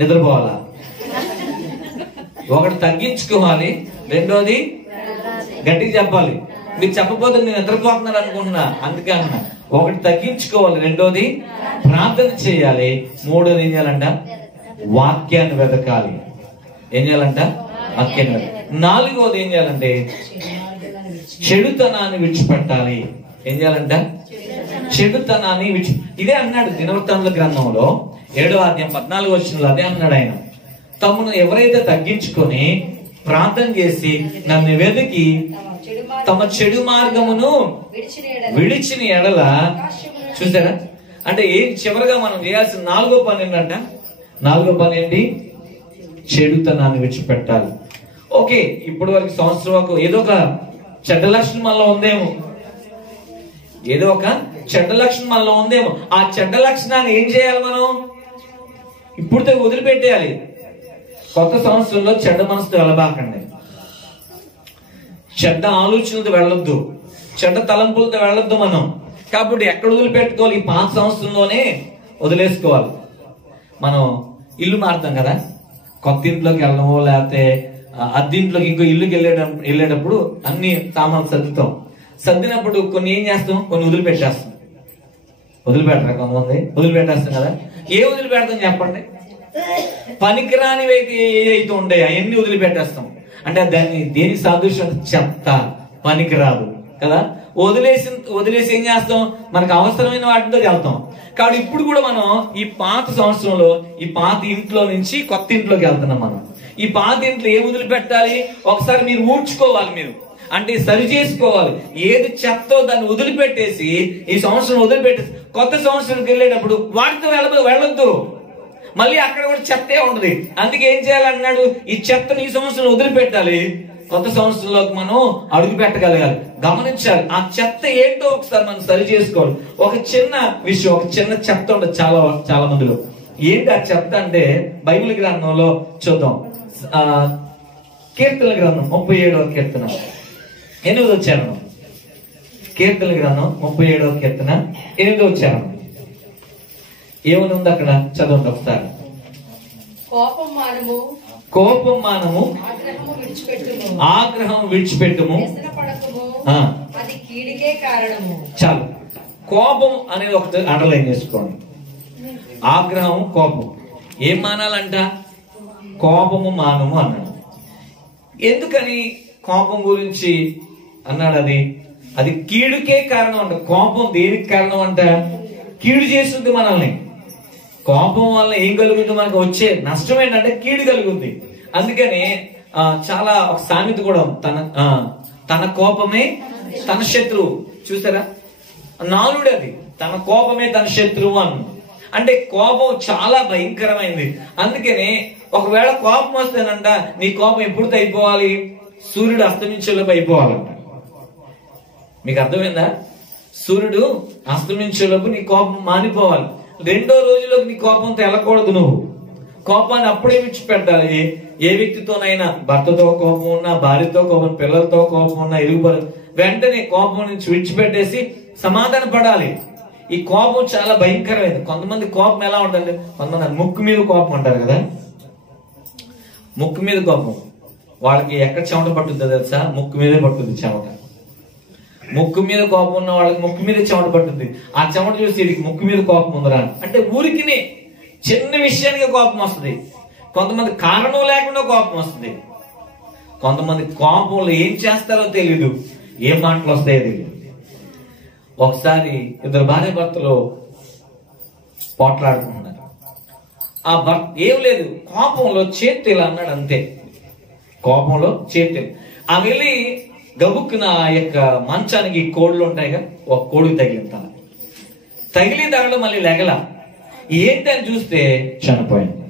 నిద్రపోవాలా? ఒకటి తగ్గించుకోవాలి, రెండోది గట్టిగా చెప్పాలి. మీరు చెప్పకపోతే నేను నిద్రపోతున్నారు అనుకుంటున్నా, అందుకే అన్నా. ఒకటి తగ్గించుకోవాలి, రెండోది ప్రార్థన చేయాలి, మూడోది ఏం చేయాలంట? వాక్యాన్ని వెతకాలి. ఏం చేయాలంట? వాక్యాన్ని. నాలుగోది ఏం చేయాలంటే చెడుతనాన్ని విడిచిపెట్టాలి. ఏం చేయాలంట? చెడుతనాన్ని ఇదే అన్నాడు దినవృత్తాంతుల గ్రంథంలో 7వ అధ్యాయం 14వ వచనంలో అదే అన్నాడు ఆయన. తమను ఎవరైతే తగ్గించుకొని ప్రార్థన చేసి నన్ను వెతికి తమ చెడు మార్గమును విడిచిన ఎడల, చూసారా? అంటే ఏం చివరిగా మనం చేయాల్సిన 4వ పని ఏంటంట? 4వ పని ఏంటి? చెడుతనాన్ని విడిచిపెట్టాలి. ఓకే, ఇప్పటి వరకు సంవత్సరం వరకు ఏదో ఒక చెడ్డ లక్షణం మనలో ఉందేమో, ఏదో ఒక చెడ్డ లక్షణం మనలో ఉందేమో. ఆ చెడ్డ లక్షణాన్ని ఏం చేయాలి? మనం ఇప్పుడుతో వదిలిపెట్టేయాలి. కొత్త సంవత్సరంలో చెడ్డ మనసుతో వెళ్ళబాకండి, చెడ్డ ఆలోచనలతో వెళ్ళొద్దు, చెడ్డ తలంపులతో వెళ్ళొద్దు మనం. కాబట్టి ఎక్కడ వదిలిపెట్టుకోవాలి? ఈ పాత సంవత్సరంలోనే వదిలేసుకోవాలి. మనం ఇల్లు మారుతాం కదా, కొత్త ఇంట్లోకి వెళ్ళడమో లేకపోతే అద్దెంట్లోకి ఇంకో ఇల్లుకి వెళ్ళేటప్పుడు అన్ని సామాన్లు సర్దుతాం. సర్దినప్పుడు కొన్ని ఏం చేస్తాం? కొన్ని వదిలిపెట్టేస్తాం. వదిలిపెట్టరా కొంతమంది? వదిలిపెట్టేస్తాం కదా. ఏ వదిలిపెడతాం చెప్పండి? పనికిరానివి అయితే ఏవైతే ఉండే అవన్నీ వదిలిపెట్టేస్తాం. అంటే దాన్ని దేనికి సాదృశ్యం? చెత్త, పనికిరాదు కదా. వదిలేసి ఏం చేస్తాం? మనకు అవసరమైన వాటితో వెళ్తాం. కాబట్టి ఇప్పుడు కూడా మనం ఈ పాత సంవత్సరంలో ఈ పాత ఇంట్లో నుంచి కొత్త ఇంట్లోకి వెళ్తున్నాం. మనం ఈ పాత ఇంట్లో ఏం వదిలిపెట్టాలి? ఒకసారి మీరు ఊడ్చుకోవాలి, మీరు అంటే సరి చేసుకోవాలి. ఏది చెత్తో దాన్ని వదిలిపెట్టేసి ఈ సంవత్సరం వదిలిపెట్టేసి కొత్త సంవత్సరానికి వెళ్ళేటప్పుడు వాటితో వెళ్ళొద్దు. మళ్ళీ అక్కడ కూడా చెత్తే ఉండదు. అందుకే ఏం చేయాలన్నాడు? ఈ చెత్తను ఈ సంవత్సరం వదిలిపెట్టాలి, కొత్త సంవత్సరంలోకి మనం అడుగు పెట్టగలగాలి. గమనించాలి, ఆ చెత్త ఏంటో ఒకసారి మనం సరి చేసుకోవాలి. ఒక చిన్న విషయం, ఒక చిన్న చెత్త ఉండదు చాలా మందిలో. ఏంటి ఆ చెత్త అంటే బైబిల్ గ్రంథంలో చూద్దాం. కీర్తన గ్రంథం 37వ కీర్తన 8వ చరణం. కీర్తన గ్రంథం 37వ కీర్తన 8వ చరణం ఏమని ఉంది అక్కడ? చదవండి ఒకసారి. కోపం మానము, ఆగ్రహం విడిచిపెట్టుము. చాలు. కోపం అనేది ఒకటి అండర్లైన్ చేసుకోండి. ఆగ్రహం, కోపం ఏం మానాలంట? కోపము మానము అన్నాడు. ఎందుకని కోపం గురించి అన్నాడు? అది కీడుకే కారణం అంట. కోపం దేనికి కారణం అంట? కీడు చేస్తుంది మనల్ని. కోపం వల్ల ఏం కలుగుతుంది? మనకు వచ్చే నష్టం ఏంటంటే కీడు కలుగుతుంది. అందుకని చాలా ఒక సామెత కూడా, తన కోపమే తన శత్రువు. చూసారా? నాలుడు అది, తన కోపమే తన శత్రువు అని. అంటే కోపం చాలా భయంకరమైనది. అందుకని ఒకవేళ కోపం వస్తేనంట, నీ కోపం ఎప్పుడు అయిపోవాలి? సూర్యుడు అస్తమించేలోపు అయిపోవాలంట. మీకు అర్థమైందా? సూర్యుడు అస్తమించేలోపు నీ కోపం మానిపోవాలి. 2వ రోజులోకి నీ కోపంతో వెళ్ళకూడదు. నువ్వు కోపాన్ని అప్పుడే విడిచిపెట్టాలి. ఏ వ్యక్తితోనైనా, భర్తతో కోపం ఉన్నా, భార్యతో కోపం, పిల్లలతో కోపం ఉన్నా, వెంటనే కోపం నుంచి విడిచిపెట్టేసి సమాధాన పడాలి. ఈ కోపం చాలా భయంకరమైనది. కొంతమంది కోపం ఎలా ఉంటుంది? కొంతమంది ముక్కు మీద కోపం అంటారు కదా. ముక్కు మీద కోపం వాళ్ళకి ఎక్కడ చెమట పట్టుద్దో తెలుసా? ముక్కు మీదే పట్టుద్ది చెమట. ముక్కు మీద కోపం ఉన్న వాళ్ళకి ముక్కు మీద చెమట పట్టుద్ది. ఆ చెమట చూసి ఇది ముక్కు మీద కోపం ఉందిరా అంటే ఊరికినే చిన్న విషయానికి కోపం వస్తుంది. కొంతమంది కారణం లేకుండా కోపం వస్తుంది. కొంతమంది కోపంలో ఏం చేస్తారో తెలీదు, ఏం మాటలు వస్తాయో తెలియదు. ఒకసారి ఇద్దరు భార్య భర్తలు పోట్లాడుకుంటున్నారు. ఆ భర్త ఏం లేదు, కోపంలో చేతి ఇలా అన్నాడు అంతే. కోపంలో చేతి ఆ వెళ్ళి గబుక్కున ఆ యొక్క మంచానికి కోళ్ళు ఉంటాయిగా, ఒక కోడికి తగిలి తగలడం మళ్ళీ లెగల. ఏంటని చూస్తే చనిపోయింది.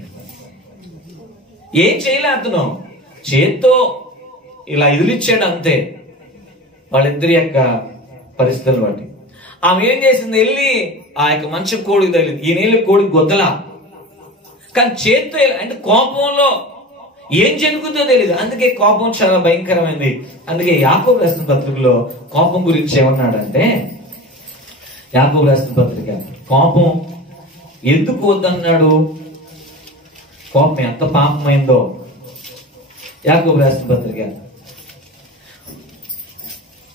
ఏం చేయలే అతను, చేత్తో ఇలా ఎదిలిచ్చాడు అంతే. వాళ్ళిద్దరి యొక్క పరిస్థితులు బట్టి ఆమె ఏం చేసింది? వెళ్ళి ఆ యొక్క మంచి కోడికి తగిలింది. ఈ నీళ్ళు కోడికి గొద్దలా, కానీ చేత్తో అంటే కోపంలో ఏం జరుగుతుందో తెలియదు. అందుకే కోపం చాలా భయంకరమైంది. అందుకే యాకోబు రాసిన పత్రికలో కోపం గురించి ఏమన్నాడంటే, యాకోబు రాసిన పత్రిక కోపం ఎందుకు వద్దన్నాడు, కోపం ఎంత పాపమైందో. యాకోబు రాసిన పత్రిక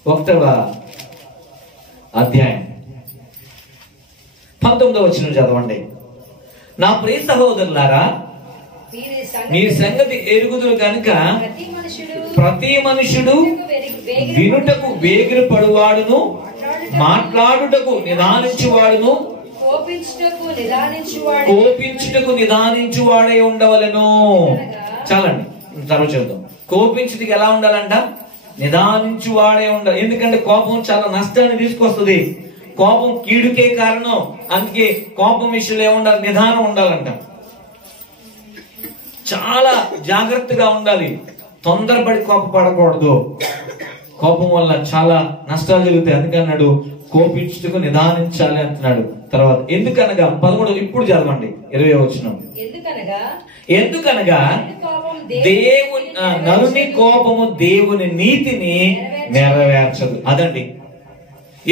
1వ అధ్యాయం 19వ వచనం చదవండి. నా ప్రియ సహోదరులారా, మీరు సంగతి ఎరుగుదురు కనుక ప్రతి మనుషుడు వినుటకు వేగిర పడువాడును మాట్లాడుటకు నిదానించువాడును కోపించుటకు నిదానించువాడే ఉండవలెను. చాలండి, తర్వాత చూద్దాం. కోపించుటకు ఎలా ఉండాలంట? నిదానించువాడే ఉండాలి. ఎందుకంటే కోపం చాలా నష్టాన్ని తీసుకొస్తుంది. కోపం కీడుకే కారణం. అందుకే కోపం విషయంలో ఏముండాలి? నిదానం ఉండాలంట. చాలా జాగ్రత్తగా ఉండాలి. తొందరపడి కోపపడకూడదు. కోపం వల్ల చాలా నష్టాలు జరుగుతాయి. అందుకన్నాడు కోపించుటకు నిదానించాలి అంటున్నాడు. తర్వాత ఎందుకనగా 13 ఇప్పుడు చదవండి 20వ వచనం. ఎందుకనగా దేవుని నరుని కోపము దేవుని నీతిని నెరవేర్చదు. అదండి,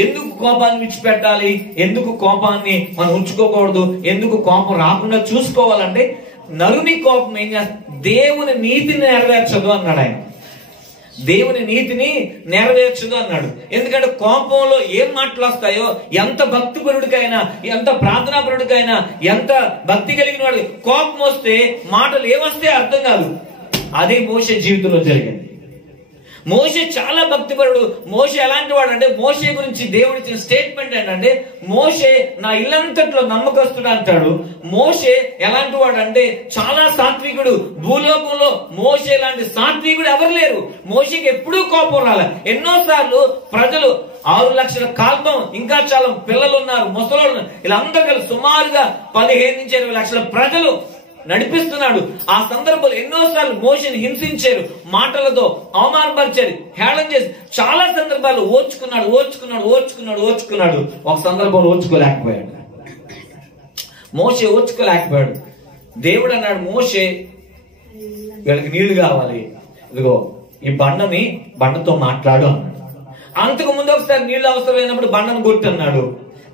ఎందుకు కోపాన్ని విడిచిపెట్టాలి, ఎందుకు కోపాన్ని మనం ఉంచుకోకూడదు, ఎందుకు కోపం రాకుండా చూసుకోవాలంటే నరుని కోపం ఏం చేస్తుంది? దేవుని నీతిని నెరవేర్చదు అన్నాడు ఆయన. దేవుని నీతిని నెరవేర్చదు అన్నాడు. ఎందుకంటే కోపంలో ఏం మాటలు వస్తాయో, ఎంత భక్తిపరుడికైనా, ఎంత ప్రార్థనాపరుడికైనా, ఎంత భక్తి కలిగిన వాడు కోపం వస్తే మాటలు ఏమొస్తే అర్థం కాదు. అదే మోషే జీవితంలో జరిగింది. మోషే చాలా భక్తిపరుడు. మోషే ఎలాంటి వాడు అంటే, మోషే గురించి దేవుడు ఇచ్చిన స్టేట్మెంట్ ఏంటంటే, మోషే నా ఇల్లంతట్లో నమ్మకస్తుడు అంటాడు. మోషే ఎలాంటి వాడు అంటే చాలా సాత్వికుడు. భూలోకంలో మోషే లాంటి సాత్వికుడు ఎవరు లేరు. మోషేకి ఎప్పుడూ కోపం రాలే. ఎన్నోసార్లు ప్రజలు 6 లక్షల కాల్బం, ఇంకా చాలా పిల్లలు ఉన్నారు, ముసలోళ్ళు, వీళ్ళందరూ కలిసి సుమారుగా 15 నుంచి 20 లక్షల ప్రజలు నడిపిస్తున్నాడు. ఆ సందర్భంలో ఎన్నోసార్లు మోషేని హింసించారు, మాటలతో అవమానపరిచారు, హేళన చేసి చాలా సందర్భాలు ఓర్చుకున్నాడు. ఒక సందర్భంలో ఓర్చుకోలేకపోయాడు. మోషే ఓర్చుకోలేకపోయాడు. దేవుడు అన్నాడు, మోషే వీళ్ళకి నీళ్లు కావాలి, ఇదిగో ఈ బండతో మాట్లాడు అన్నాడు. అంతకు ముందు ఒకసారి నీళ్లు అవసరమైనప్పుడు బండను కొట్టు అన్నాడు.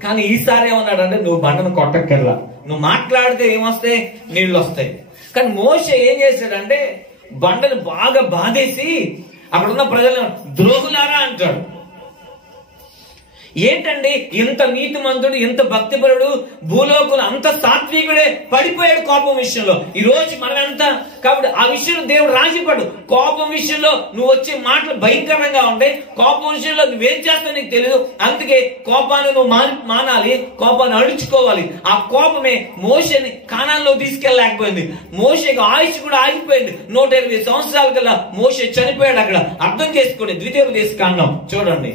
కానీ ఈసారి ఏమన్నాడు అంటే, నువ్వు బండను కొట్టక్కర్లా, నువ్వు మాట్లాడితే ఏమొస్తాయి? నీళ్లు వస్తాయి. కానీ మోషే ఏం చేశాడంటే బండను బాగా బాధేసి అక్కడున్న ప్రజలను ద్రోహులారా అంటాడు. ఏంటండి, ఇంత నీతిమంతుడు, ఇంత భక్తిపరుడు, భూలోకులు అంత సాత్వికుడే పడిపోయాడు కోపం విషయంలో. ఈ రోజు మనమంతా కాబట్టి ఆ విషయంలో దేవుడు రాజీపడు. కోపం విషయంలో నువ్వు వచ్చే మాటలు భయంకరంగా ఉంటాయి. కోపం విషయంలో నువ్వేం చేస్తావు నీకు తెలియదు. అందుకే కోపాన్ని నువ్వు మానాలి, కోపాన్ని అడుచుకోవాలి. ఆ కోపమే మోషేని కానాన్లో తీసుకెళ్ళలేకపోయింది. మోషేకి ఆయుష్ కూడా ఆగిపోయింది. 120 సంవత్సరాల కల్లా మోషే చనిపోయాడు. అక్కడ అర్థం చేసుకోండి. ద్వితీయోపదేశకాండం చూడండి.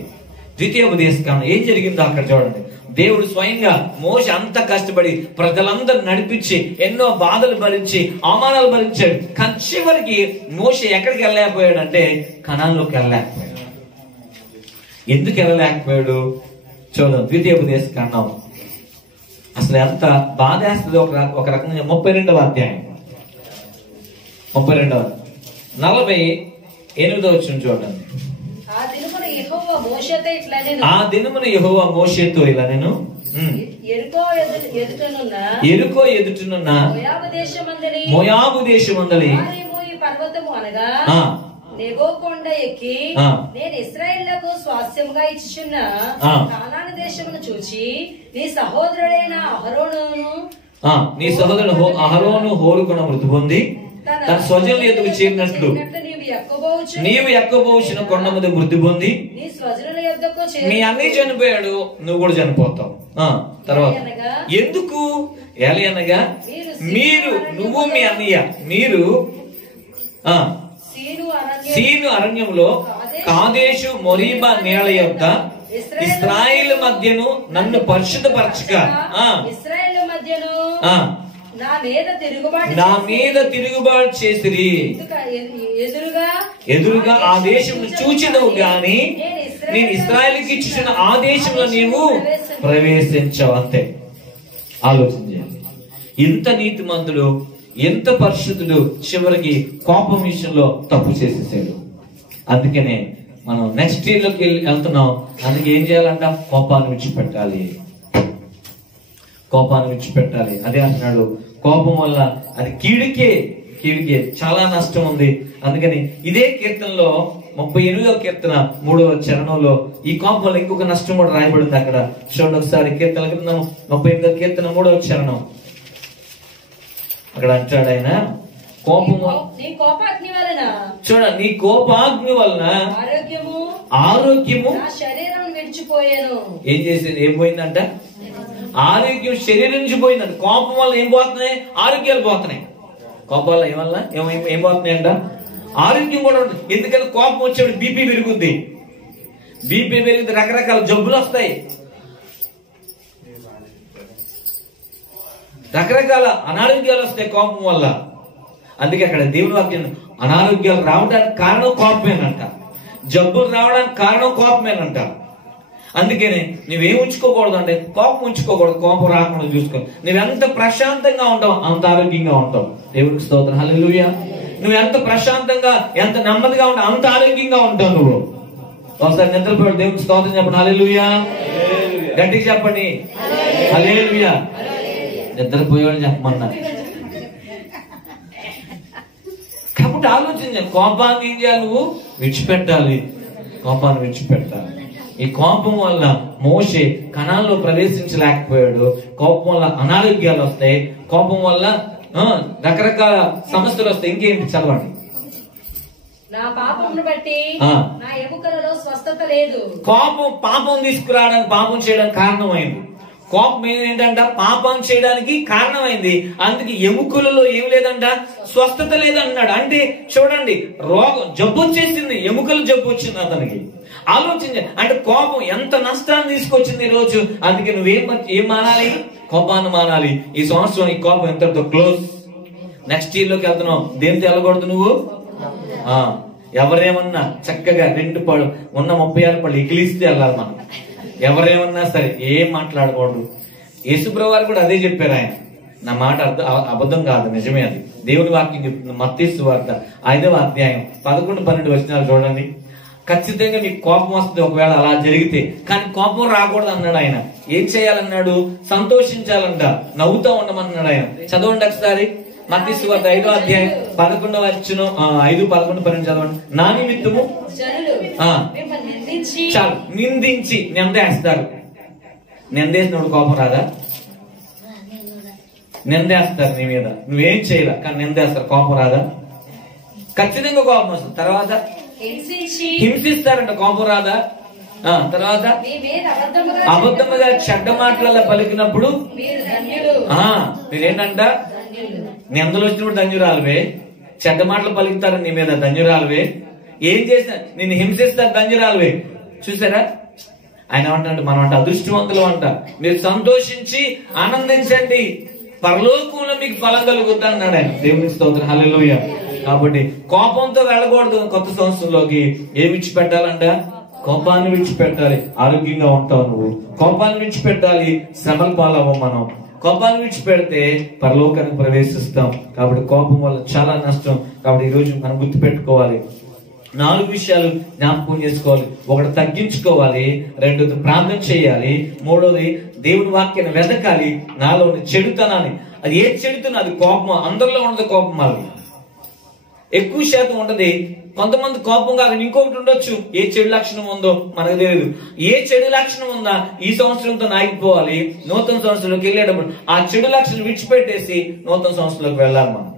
ద్వితీయోపదేశకాండం ఏం జరిగిందో అక్కడ చూడండి. దేవుడు స్వయంగా మోషే అంత కష్టపడి ప్రజలందరూ నడిపించి ఎన్నో బాధలు భరించి అవమానాలు భరించాడు. కానీ చివరికి మోషే ఎక్కడికి వెళ్ళలేకపోయాడు అంటే కనాన్లోకి వెళ్ళలేకపోయాడు. ఎందుకు వెళ్ళలేకపోయాడు చూడండి. ద్వితీయోపదేశకాండం అసలు ఎంత బాధ వేస్తుంది ఒక రకంగా. 32వ అధ్యాయం 48వ వచనం చూడండి. ఆ దినమున యెహోవా యెహోవా మోషేతో ఇలా నేను ఎరుకో ఎదుటనున్న మోయాబు దేశమందలి పర్వతము అనగా నెబో కొండ ఎక్కి నేను ఇశ్రాయేలులకు స్వాస్థ్యముగా ఇచ్చుచున్న కానాను దేశమును చూచి నీ సహోదరుడైన అహరోను హోరుకొన మృతి పొంది తన స్వజనుల ఎదుగు చేరినట్లు నీవు ఎక్కబోచిన కొండ మీద మృతి పొంది మీ అన్నయ్య చనిపోయాడు, నువ్వు కూడా చనిపోతావు. తర్వాత ఎందుకు అనగా నువ్వు మీ అన్నయ్య మీరు సీను అరణ్యంలో కాదేశు మొరీబా నీళ్ల యొద్ద ఇశ్రాయేలు మధ్యను నన్ను పరిశుద్ధపరచక నా మీద తిరుగుబాటు చేసిరి. ఎదురుగా ఆ దేశం చూచినవు గాని నేను ఇశ్రాయేలుకి ఇచ్చిన ఆ దేశంలో నీవు ప్రవేశించవు. అంతే. ఆలోచన చేయాలి. ఇంత నీతిమంతుడు, ఎంత పరిశుద్ధుడు చివరికి కోపం విషయంలో తప్పు చేసేసాడు. అందుకనే మనం నెక్స్ట్ ఇయర్ లోకి వెళ్తున్నాం. అందుకే ఏం చేయాలంట? కోపాన్ని విడిచిపెట్టాలి. అదే అంటున్నాడు. కోపం వల్ల అది కీడికే చాలా నష్టం ఉంది. అందుకని ఇదే కీర్తనలో 38వ కీర్తన 3వ చరణంలో ఈ కోపం వల్ల ఇంకొక నష్టం కూడా రాయబడింది. అక్కడ చూడండి ఒకసారి. కీర్తన 38వ కీర్తన 3వ చరణం. అక్కడ అంటాడు ఆయన, చూడండి నీ కోపాగ్ని వలన ఆరోగ్యము విడిచిపోయాను. ఏం చేసింది? ఏం పోయిందంట? ఆరోగ్యం శరీరం నుంచి పోయిందంట. కోపం వల్ల ఏం పోతున్నాయి? ఆరోగ్యాలు పోతున్నాయి. కోపం వల్ల ఏం పోతున్నాయంట? ఆరోగ్యం కూడా ఉంటుంది. ఎందుకంటే కోపం వచ్చేప్పుడు బీపీ పెరుగుద్ది. బీపీ పెరిగితే రకరకాల జబ్బులు వస్తాయి, రకరకాల అనారోగ్యాలు వస్తాయి కోపం వల్ల. అందుకే అక్కడ దేవుని వాక్యం అనారోగ్యాలు రావడానికి కారణం కోపమేనంట, జబ్బులు రావడానికి కారణం కోపమేనంట. అందుకనే నువ్వేం ఉంచుకోకూడదు అంటే కోపం ఉంచుకోకూడదు. కోపం రాకుండా చూసుకో. నువ్వెంత ప్రశాంతంగా ఉంటావు అంత ఆరోగ్యంగా ఉంటావు. దేవుడికి స్తోత్రం, హల్లెలూయా. నువ్వు ఎంత ప్రశాంతంగా ఎంత నెమ్మదిగా ఉంటావు అంత ఆరోగ్యంగా ఉంటావు నువ్వు. ఒకసారి నిద్రపోయాడు దేవుడికి స్తోత్రం చెప్పండి, హల్లెలూయా. గట్టిగా చెప్పండి, హల్లెలూయా. నిద్రపోయాడు చెప్పమన్నా. కాబట్టి ఆలోచించాలి, కోపాన్ని ఏం చేయాలి? నువ్వు విడిచిపెట్టాలి, కోపాన్ని విడిచిపెట్టాలి. ఈ కోపం వల్ల మోషే కనాల్లో ప్రవేశించలేకపోయాడు. కోపం వల్ల అనారోగ్యాలు వస్తాయి, కోపం వల్ల రకరకాల సమస్యలు వస్తాయి. ఇంకేంటి? చదవండి. నా పాపమును బట్టి నా ఎముకలలో స్వస్థత లేదు. కోపం పాపం తీసుకురావడానికి, పాపం చేయడానికి కారణమైంది. కోపం ఏంటంట? పాపం చేయడానికి కారణమైంది. అందుకే ఎముకలలో ఏం లేదంట? స్వస్థత లేదన్నాడు. అంటే చూడండి, రోగం, జబ్బు వచ్చేసింది, ఎముకలు జబ్బు వచ్చింది అతనికి. ఆలోచించండి, అంటే కోపం ఎంత నష్టాన్ని తీసుకొచ్చింది ఈ రోజు. అందుకే నువ్వేం మానాలి? కోపాన్ని మానాలి. ఈ సంవత్సరం ఈ కోపం ఎంతతో క్లోజ్. నెక్స్ట్ ఇయర్ లోకి వెళ్తున్నావు. దేనితో వెళ్ళకూడదు నువ్వు. ఎవరేమన్నా చక్కగా 2 పళ్ళు ఉన్న 36 పళ్ళు ఎగిలిస్తే వెళ్ళాలి మనం. ఎవరేమన్నా సరే ఏం మాట్లాడకూడదు. యేసుప్రభువు వారు కూడా అదే చెప్పారు. ఆయన నా మాట అబద్ధం కాదు, నిజమే. అది దేవుని వాక్యం చెప్తుంది. మత్తయి సువార్త 5వ అధ్యాయం 11-12 వచనాలు చూడండి. ఖచ్చితంగా మీకు కోపం వస్తుంది ఒకవేళ అలా జరిగితే. కానీ కోపం రాకూడదు అన్నాడు ఆయన. ఏం చేయాలన్నాడు? సంతోషించాలంట, నవ్వుతూ ఉండమన్నాడు ఆయన. చదవండి ఒకసారి మత్తయి సువార్త 5వ అధ్యాయం 11వ వచనం, 5:11-12 చదవండి. నా నిమిత్తము చాలు నిందించి నిందేస్తారు. నిందేసినప్పుడు కోపం రాదా? నిందేస్తారు నీ మీద, నువ్వేం చేయలే కానీ నిందేస్తారు. కోపం రాదా? ఖచ్చితంగా కోపం వస్తుంది. తర్వాత హింసిస్తారంట, కోపం రాదా? తర్వాత అబద్ధముగా చెడ్డ మాటల పలికినప్పుడు మీరేంటంట? నిందలు వచ్చినప్పుడు ధన్యురాలువే. చెడ్డ మాటలు పలుకుతారు నీ మీద, ధన్యురాలువే. ఏం చేసినా నిన్ను హింసిస్తారు, ధన్యురాలువే. చూసారా? ఆయన ఏమంటాడు? మనం అంటే అదృష్టవంతులు అంట. మీరు సంతోషించి ఆనందించండి, పరలోకంలో మీకు ఫలం కలుగుతా అన్నాడు ఆయన. దేవునికి స్తోత్రం, హల్లెలూయా. కాబట్టి కోపంతో వెళ్ళకూడదు. కొత్త సంవత్సరంలోకి ఏమి విడిచిపెట్టాలంట? కోపాన్ని విడిచిపెట్టాలి. ఆరోగ్యంగా ఉంటావు నువ్వు. కోపాన్ని విడిచిపెట్టాలి, శ్రమల పాలవ్వం మనం. కోపాన్ని విడిచిపెడితే పరలోకానికి ప్రవేశిస్తాం. కాబట్టి కోపం వల్ల చాలా నష్టం. కాబట్టి ఈ రోజు మనం గుర్తుపెట్టుకోవాలి. 4 విషయాలు జ్ఞాపకం చేసుకోవాలి. 1 తగ్గించుకోవాలి, 2 ప్రార్థన చేయాలి, 3 దేవుని వాక్యాన్ని వెతకాలి. నాలోని చెడుతనాన్ని, అది ఏ చెడుతున్నా అది కోపం. అందరిలో ఉండదు కోపం, అది ఎక్కువ శాతం ఉంటది. కొంతమంది కోపం కాదు ఇంకొకటి ఉండొచ్చు. ఏ చెడు లక్షణం ఉందో మనకు తెలియదు. ఏ చెడు లక్షణం ఉందా ఈ సంవత్సరంతో ఆగిపోవాలి. నూతన సంవత్సరంలోకి వెళ్ళేటప్పుడు ఆ చెడు లక్షణం విడిచిపెట్టేసి నూతన సంవత్సరంలోకి వెళ్ళాలి మనం.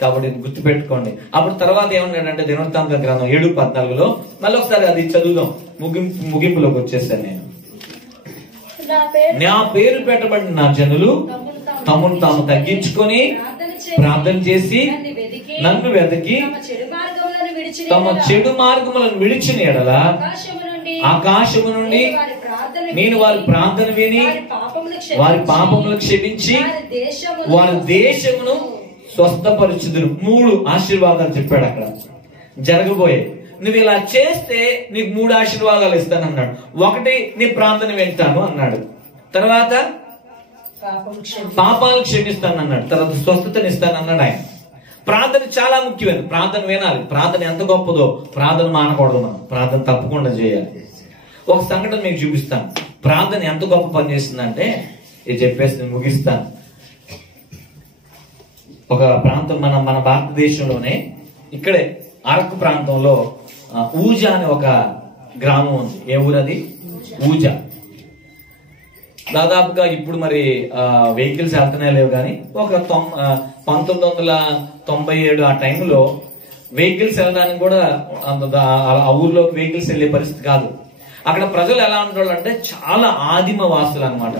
కాబట్టి గుర్తుపెట్టుకోండి. అప్పుడు తర్వాత ఏమన్నాడంటే దినవృత్తాంత గ్రంథం 7:14 మళ్ళీ ఒకసారి అది చదువుదాం. ముగింపులోకి వచ్చేసాను నేను. నా పేరు పెట్టబడిన నా జనులు తమను తాము తగ్గించుకొని ప్రార్థన చేసి నన్ను వెతికి తమ చెడు మార్గములను విడిచిన ఎడల ఆకాశము నుండి నేను వారి ప్రార్థన విని వారి పాపములను క్షమించి వారి దేశమును స్వస్థపరిచుదురు. 3 ఆశీర్వాదాలు చెప్పాడు అక్కడ జరగబోయే. నువ్వు ఇలా చేస్తే నీకు 3 ఆశీర్వాదాలు ఇస్తానన్నాడు. 1 నీ ప్రార్థన వింటాను అన్నాడు. తర్వాత పాపాలు క్షమిస్తానన్నాడు. తర్వాత స్వస్థతనిస్తానన్నాడు ఆయన. ప్రార్థన చాలా ముఖ్యమైన. ప్రార్థన వినాలి. ప్రార్థన ఎంత గొప్పదో. ప్రార్థన మానకూడదు మనం. ప్రార్థన తప్పకుండా చేయాలి. ఒక సంఘటన మీకు చూపిస్తాను. ప్రార్థన ఎంత గొప్ప పని చేస్తుందంటే ఇది చెప్పేసి నేను ముగిస్తాను. ఒక ప్రాంతం మన భారతదేశంలోనే ఇక్కడే అరకు ప్రాంతంలో ఊజా అనే ఒక గ్రామం ఉంది. ఏ ఊరది? ఊజా. దాదాపుగా ఇప్పుడు మరి వెహికల్స్ వెళ్తున్నాయి లేవు, కానీ ఒక 1997 ఆ టైంలో వెహికల్స్ వెళ్ళడానికి కూడా ఆ ఊర్లోకి వెహికల్స్ వెళ్లే పరిస్థితి కాదు. అక్కడ ప్రజలు ఎలా ఉండేవాళ్ళు అంటే చాలా ఆదిమ వాసులు అనమాట.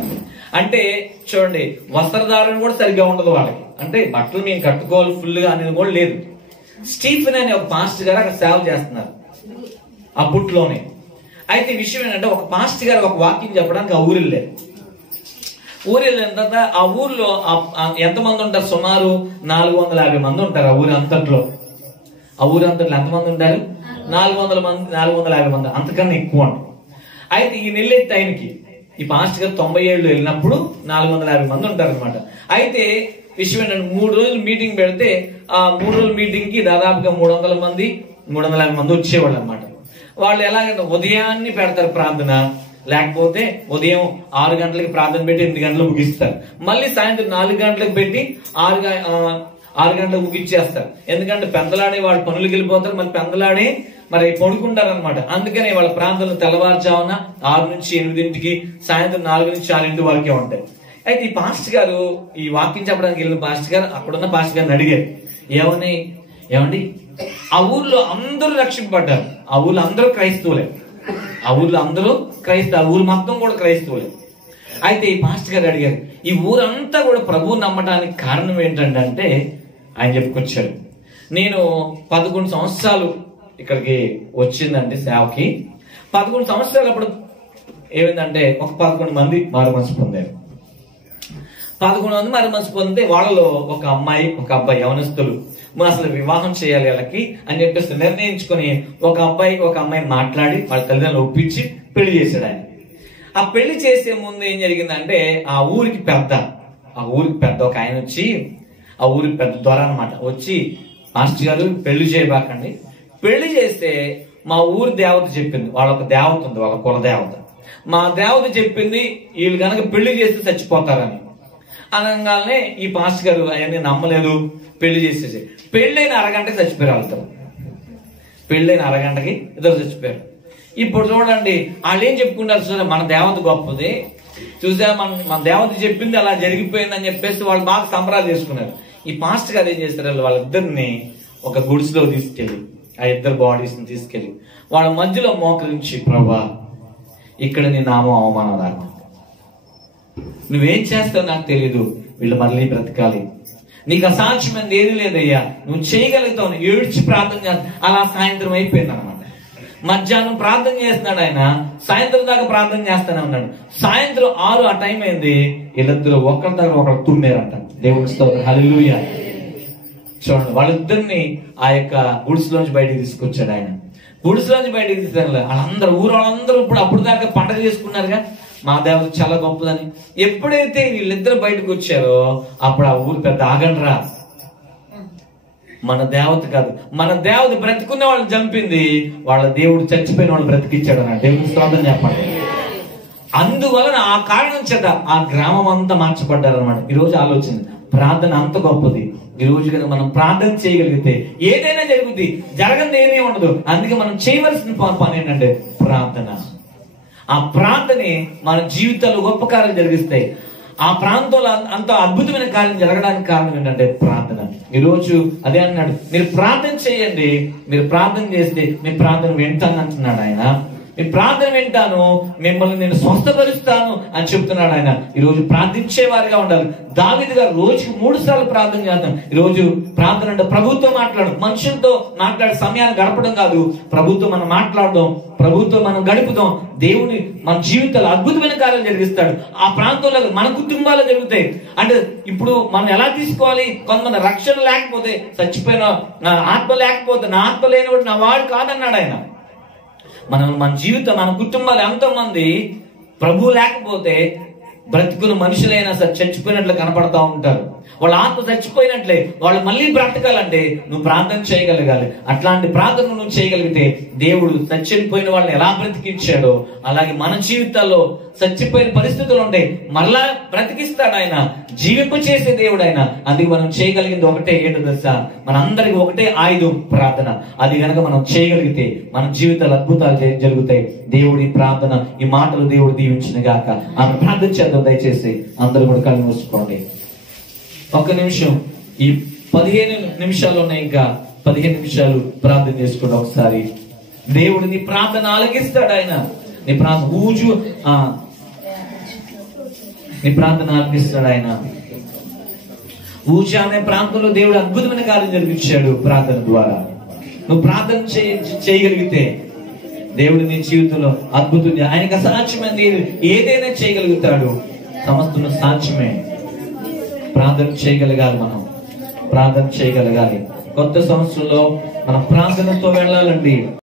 అంటే చూడండి, వస్త్రధారణ కూడా సరిగ్గా ఉండదు వాళ్ళకి. అంటే బట్టలు మేము కట్టుకోవాలి ఫుల్ గా అనేది కూడా లేదు. స్టీఫెన్ అనే ఒక పాస్టర్ గారు అక్కడ సేవ చేస్తున్నారు అప్పట్లోనే. అయితే విషయం ఏంటంటే, ఒక పాస్టర్ గారు ఒక వాక్యం చెప్పడానికి ఆ ఊరు వెళ్ళారు. ఊరు వెళ్ళిన తర్వాత ఆ ఊర్లో ఎంతమంది ఉంటారు? సుమారు 450 మంది ఉంటారు ఆ ఊరి అంతట్లో. ఆ ఊరి అంతట్లో ఎంతమంది ఉంటారు? 400 మంది, 450 మంది, అంతకన్నా ఎక్కువ ఉంటారు. అయితే ఈ నెల్లే టైంకి ఈ పాస్టర్ గారు 90 ఏళ్ళు వెళ్ళినప్పుడు 450 మంది ఉంటారు అనమాట. అయితే విషయం ఏంటంటే, 3 రోజులు మీటింగ్ పెడితే ఆ 3 రోజుల మీటింగ్ కి దాదాపుగా 300 మంది, 350 మంది వచ్చేవాళ్ళు అనమాట. వాళ్ళు ఎలాగంటే ఉదయాన్నే పెడతారు ప్రార్థన, లేకపోతే ఉదయం 6 గంటలకి ప్రార్థన పెట్టి 8 గంటలకు ముగిస్తారు. మళ్ళీ సాయంత్రం 4 గంటలకు పెట్టి 6 గంటలకు ముగిచ్చేస్తారు. ఎందుకంటే పెందలాడే వాళ్ళు పనులకు వెళ్ళిపోతారు, మళ్ళీ పెందలాడే మరి పడుకుంటారు అనమాట. అందుకని వాళ్ళ ప్రాంతంలో తెల్లవారుజామున 6 నుంచి 8ంటికి, సాయంత్రం 4 నుంచి 6 వరకే ఉంటాయి. అయితే ఈ పాస్టర్ గారు ఈ వాక్యం చెప్పడానికి వెళ్ళిన పాస్టర్ గారు అక్కడున్న పాస్టర్ గారిని అడిగారు, ఏమండి ఆ ఊర్లో అందరూ రక్షింపబడ్డారు, ఆ ఊర్లో అందరూ క్రైస్తవులే, ఆ ఊర్లో అందరూ క్రైస్తవ, ఊరు మొత్తం కూడా క్రైస్తవులే. అయితే ఈ పాస్టర్ గారు అడిగారు, ఈ ఊరంతా కూడా ప్రభువు నమ్మటానికి కారణం ఏంటంటే ఆయన చెప్పుకొచ్చారు, నేను 11 సంవత్సరాలు ఇక్కడికి వచ్చిందంటే సేవకి. 11 సంవత్సరాలు అప్పుడు ఏమైందంటే ఒక 11 మంది మారు మనసు పొందారు. 11 మంది మారు మనసు పొందితే వాళ్ళలో ఒక అమ్మాయి, ఒక అబ్బాయి యవనస్తులు అసలు వివాహం చేయాలి వాళ్ళకి అని చెప్పేసి నిర్ణయించుకొని ఒక అబ్బాయి, ఒక అమ్మాయిని మాట్లాడి వాళ్ళ తల్లిదండ్రులు ఒప్పించి పెళ్లి చేశాడు ఆయన. ఆ పెళ్లి చేసే ముందు ఏం జరిగిందంటే, ఆ ఊరికి పెద్ద ఒక ఆయన వచ్చి, ఆ ఊరికి పెద్ద దొర అనమాట, వచ్చి మాస్టర్ గారు పెళ్లి చేయబాకండి, పెళ్లి చేస్తే మా ఊరి దేవత చెప్పింది, వాళ్ళొక దేవత ఉంది, వాళ్ళ కుల దేవత, మా దేవత చెప్పింది వీళ్ళు కనుక పెళ్లి చేస్తే చచ్చిపోతారని అనగానే ఈ పాస్టర్ గారు అవన్నీ నమ్మలేదు, పెళ్లి చేసేసి పెళ్ళైన అరగంటకి చచ్చిపోయారు వాళ్ళతో. పెళ్ళైన అరగంటకి ఇద్దరు చచ్చిపోయారు. ఇప్పుడు చూడండి వాళ్ళు ఏం చెప్పుకుంటారు, చూసారా మన దేవత గొప్పది, చూసారా మన దేవత చెప్పింది అలా జరిగిపోయింది అని చెప్పేసి వాళ్ళు బాగా సంబరాలు చేసుకున్నారు. ఈ పాస్టర్ గారు ఏం చేస్తారు, వాళ్ళిద్దరిని ఒక గుడిసెలో తీసుకెళ్లి, ఆ ఇద్దరు బాడీస్ ని తీసుకెళ్లి వాళ్ళ మధ్యలో మోకరించి, ప్రభా ఇక్కడ నీ నామం అవమానం రాకు, నువ్వేం చేస్తావు నాకు తెలియదు, వీళ్ళు మళ్ళీ బ్రతకాలి, నీకు అసాధ్యమైనది ఏది లేదయ్యా, నువ్వు చేయగలుగుతావు, ఏడ్చి ప్రార్థన చేస్తా. అలా సాయంత్రం అయిపోయింది అనమాట. మధ్యాహ్నం ప్రార్థన చేస్తున్నాడు ఆయన, సాయంత్రం దాకా ప్రార్థన చేస్తానే ఉన్నాడు. సాయంత్రం 6 ఆ టైం అయింది, వీళ్ళిద్దరు ఒకరి దగ్గర ఒకరు తుమ్మారంట. దేవుడి స్తోత్రం, హల్లెలూయా. చూడండి, వాళ్ళిద్దరిని ఆ యొక్క గుడిసెలోంచి బయటికి తీసుకొచ్చాడు ఆయన. గుడిసెలోంచి బయటికి తీసుకెళ్ళ వాళ్ళందరూ, ఊరు వాళ్ళందరూ ఇప్పుడు అప్పుడు దాకా పండగ చేసుకున్నారుగా, మా దేవత చాలా గొప్పదని. ఎప్పుడైతే వీళ్ళిద్దరు బయటకు వచ్చారో అప్పుడు ఆ ఊరు పెద్ద ఆగండ్రా, మన దేవత కాదు, మన దేవత బ్రతికున్న వాళ్ళని చంపింది, వాళ్ళ దేవుడు చచ్చిపోయిన వాళ్ళు బ్రతికిచ్చాడు అన్న. దేవుని స్తోత్రం చెప్పండి. అందువలన ఆ కారణం చేత ఆ గ్రామం అంతా మార్చబడ్డారు అనమాట. ఈ రోజు ఆలోచన, ప్రార్థన అంత గొప్పది. ఈ రోజు కనుక మనం ప్రార్థన చేయగలిగితే ఏదైనా జరుగుద్ది, జరగదు ఏమీ ఉండదు. అందుకే మనం చేయవలసిన పని ఏంటంటే ప్రార్థన. ఆ ప్రార్థనే మన జీవితాల్లో గొప్ప కార్యాలు జరిగిస్తాయి. ఆ ప్రాంతంలో అంత అద్భుతమైన కార్యం జరగడానికి కారణం ఏంటంటే ప్రార్థన. ఈ రోజు అదే అన్నాడు, మీరు ప్రార్థన చేయండి, మీరు ప్రార్థన చేస్తే మీ ప్రార్థన వింటాను అంటున్నాడు ఆయన. మీ ప్రార్థన వింటాను, మిమ్మల్ని నేను స్వస్థపరుస్తాను అని చెప్తున్నాడు ఆయన. ఈ రోజు ప్రార్థించే వారిగా ఉండాలి. దావీదు గారు రోజుకి 3 సార్లు ప్రార్థన చేస్తాం. ఈ రోజు ప్రార్థన అంటే ప్రభుత్వం మనుషులతో మాట్లాడే సమయాన్ని గడపడం కాదు, ప్రభుత్వం మనం మాట్లాడదాం, ప్రభుత్వం మనం గడుపుదాం. దేవుని మన జీవితాలు అద్భుతమైన కార్యాలు జరిగిస్తాడు. ఆ ప్రాంతంలో మన కుటుంబాలు జరుగుతాయి. అంటే ఇప్పుడు మనం ఎలా తీసుకోవాలి, కొంతమంది రక్షణ లేకపోతే, చచ్చిపోయిన నా ఆత్మ లేకపోతే, నా ఆత్మ లేనివాడు నా వాడు కాదన్నాడు ఆయన. మన జీవితం, మన కుటుంబాలు ఎంతో మంది ప్రభు లేకపోతే బ్రతుకున్న మనుషులైనా సరే చచ్చిపోయినట్లు కనపడతా ఉంటారు. వాళ్ళ ఆత్మ చచ్చిపోయినట్లే, వాళ్ళు మళ్ళీ బ్రతకాలంటే నువ్వు ప్రార్థన చేయగలగాలి. అట్లాంటి ప్రార్థన నువ్వు చేయగలిగితే దేవుడు చచ్చిపోయిన వాళ్ళని ఎలా బ్రతికించాడో అలాగే మన జీవితాల్లో చచ్చిపోయిన పరిస్థితులు ఉంటాయి, మరలా బ్రతికిస్తాడు ఆయన, జీవింపు చేసే దేవుడు ఆయన. అందుకే మనం చేయగలిగింది ఒకటే, ఏంటో తెలుసా, మనందరికి ఒకటే ఆయుధం, ప్రార్థన. అది గనక మనం చేయగలిగితే మన జీవితాలు అద్భుతాలు జరుగుతాయి. దేవుడి ప్రార్థన, ఈ మాటలు దేవుడు దీవించిన గాక. ఆమె ప్రార్థన చేద్దాం దయచేసి. అందరూ కూడా కళ్ళు మూసుకోండి. ఒక్క నిమిషం, ఈ 15 నిమిషాలు ఉన్నాయి, ఇంకా 15 నిమిషాలు ప్రార్థన చేసుకోండి ఒకసారి. దేవుడిని ప్రార్థన ఆలకిస్తాడు ఆయన. నీ ప్రార్థన నీ ప్రార్థన ఆలకిస్తాడు ఆయన. ఊజా అనే ప్రాంతంలో దేవుడు అద్భుతమైన కార్యం జరిగించాడు ప్రార్థన ద్వారా. నువ్వు ప్రార్థన చేయగలిగితే దేవుడు నీ జీవితంలో అద్భుతం, ఆయనకు అసాధ్యమైనది ఏదైనా చేయగలుగుతాడు. సమస్తం సాధ్యమే. ప్రార్థన చేయగలగాలి, మనం ప్రార్థన చేయగలగాలి. కొత్త సంవత్సరంలో మనం ప్రార్థనతో వెళ్ళాలండి.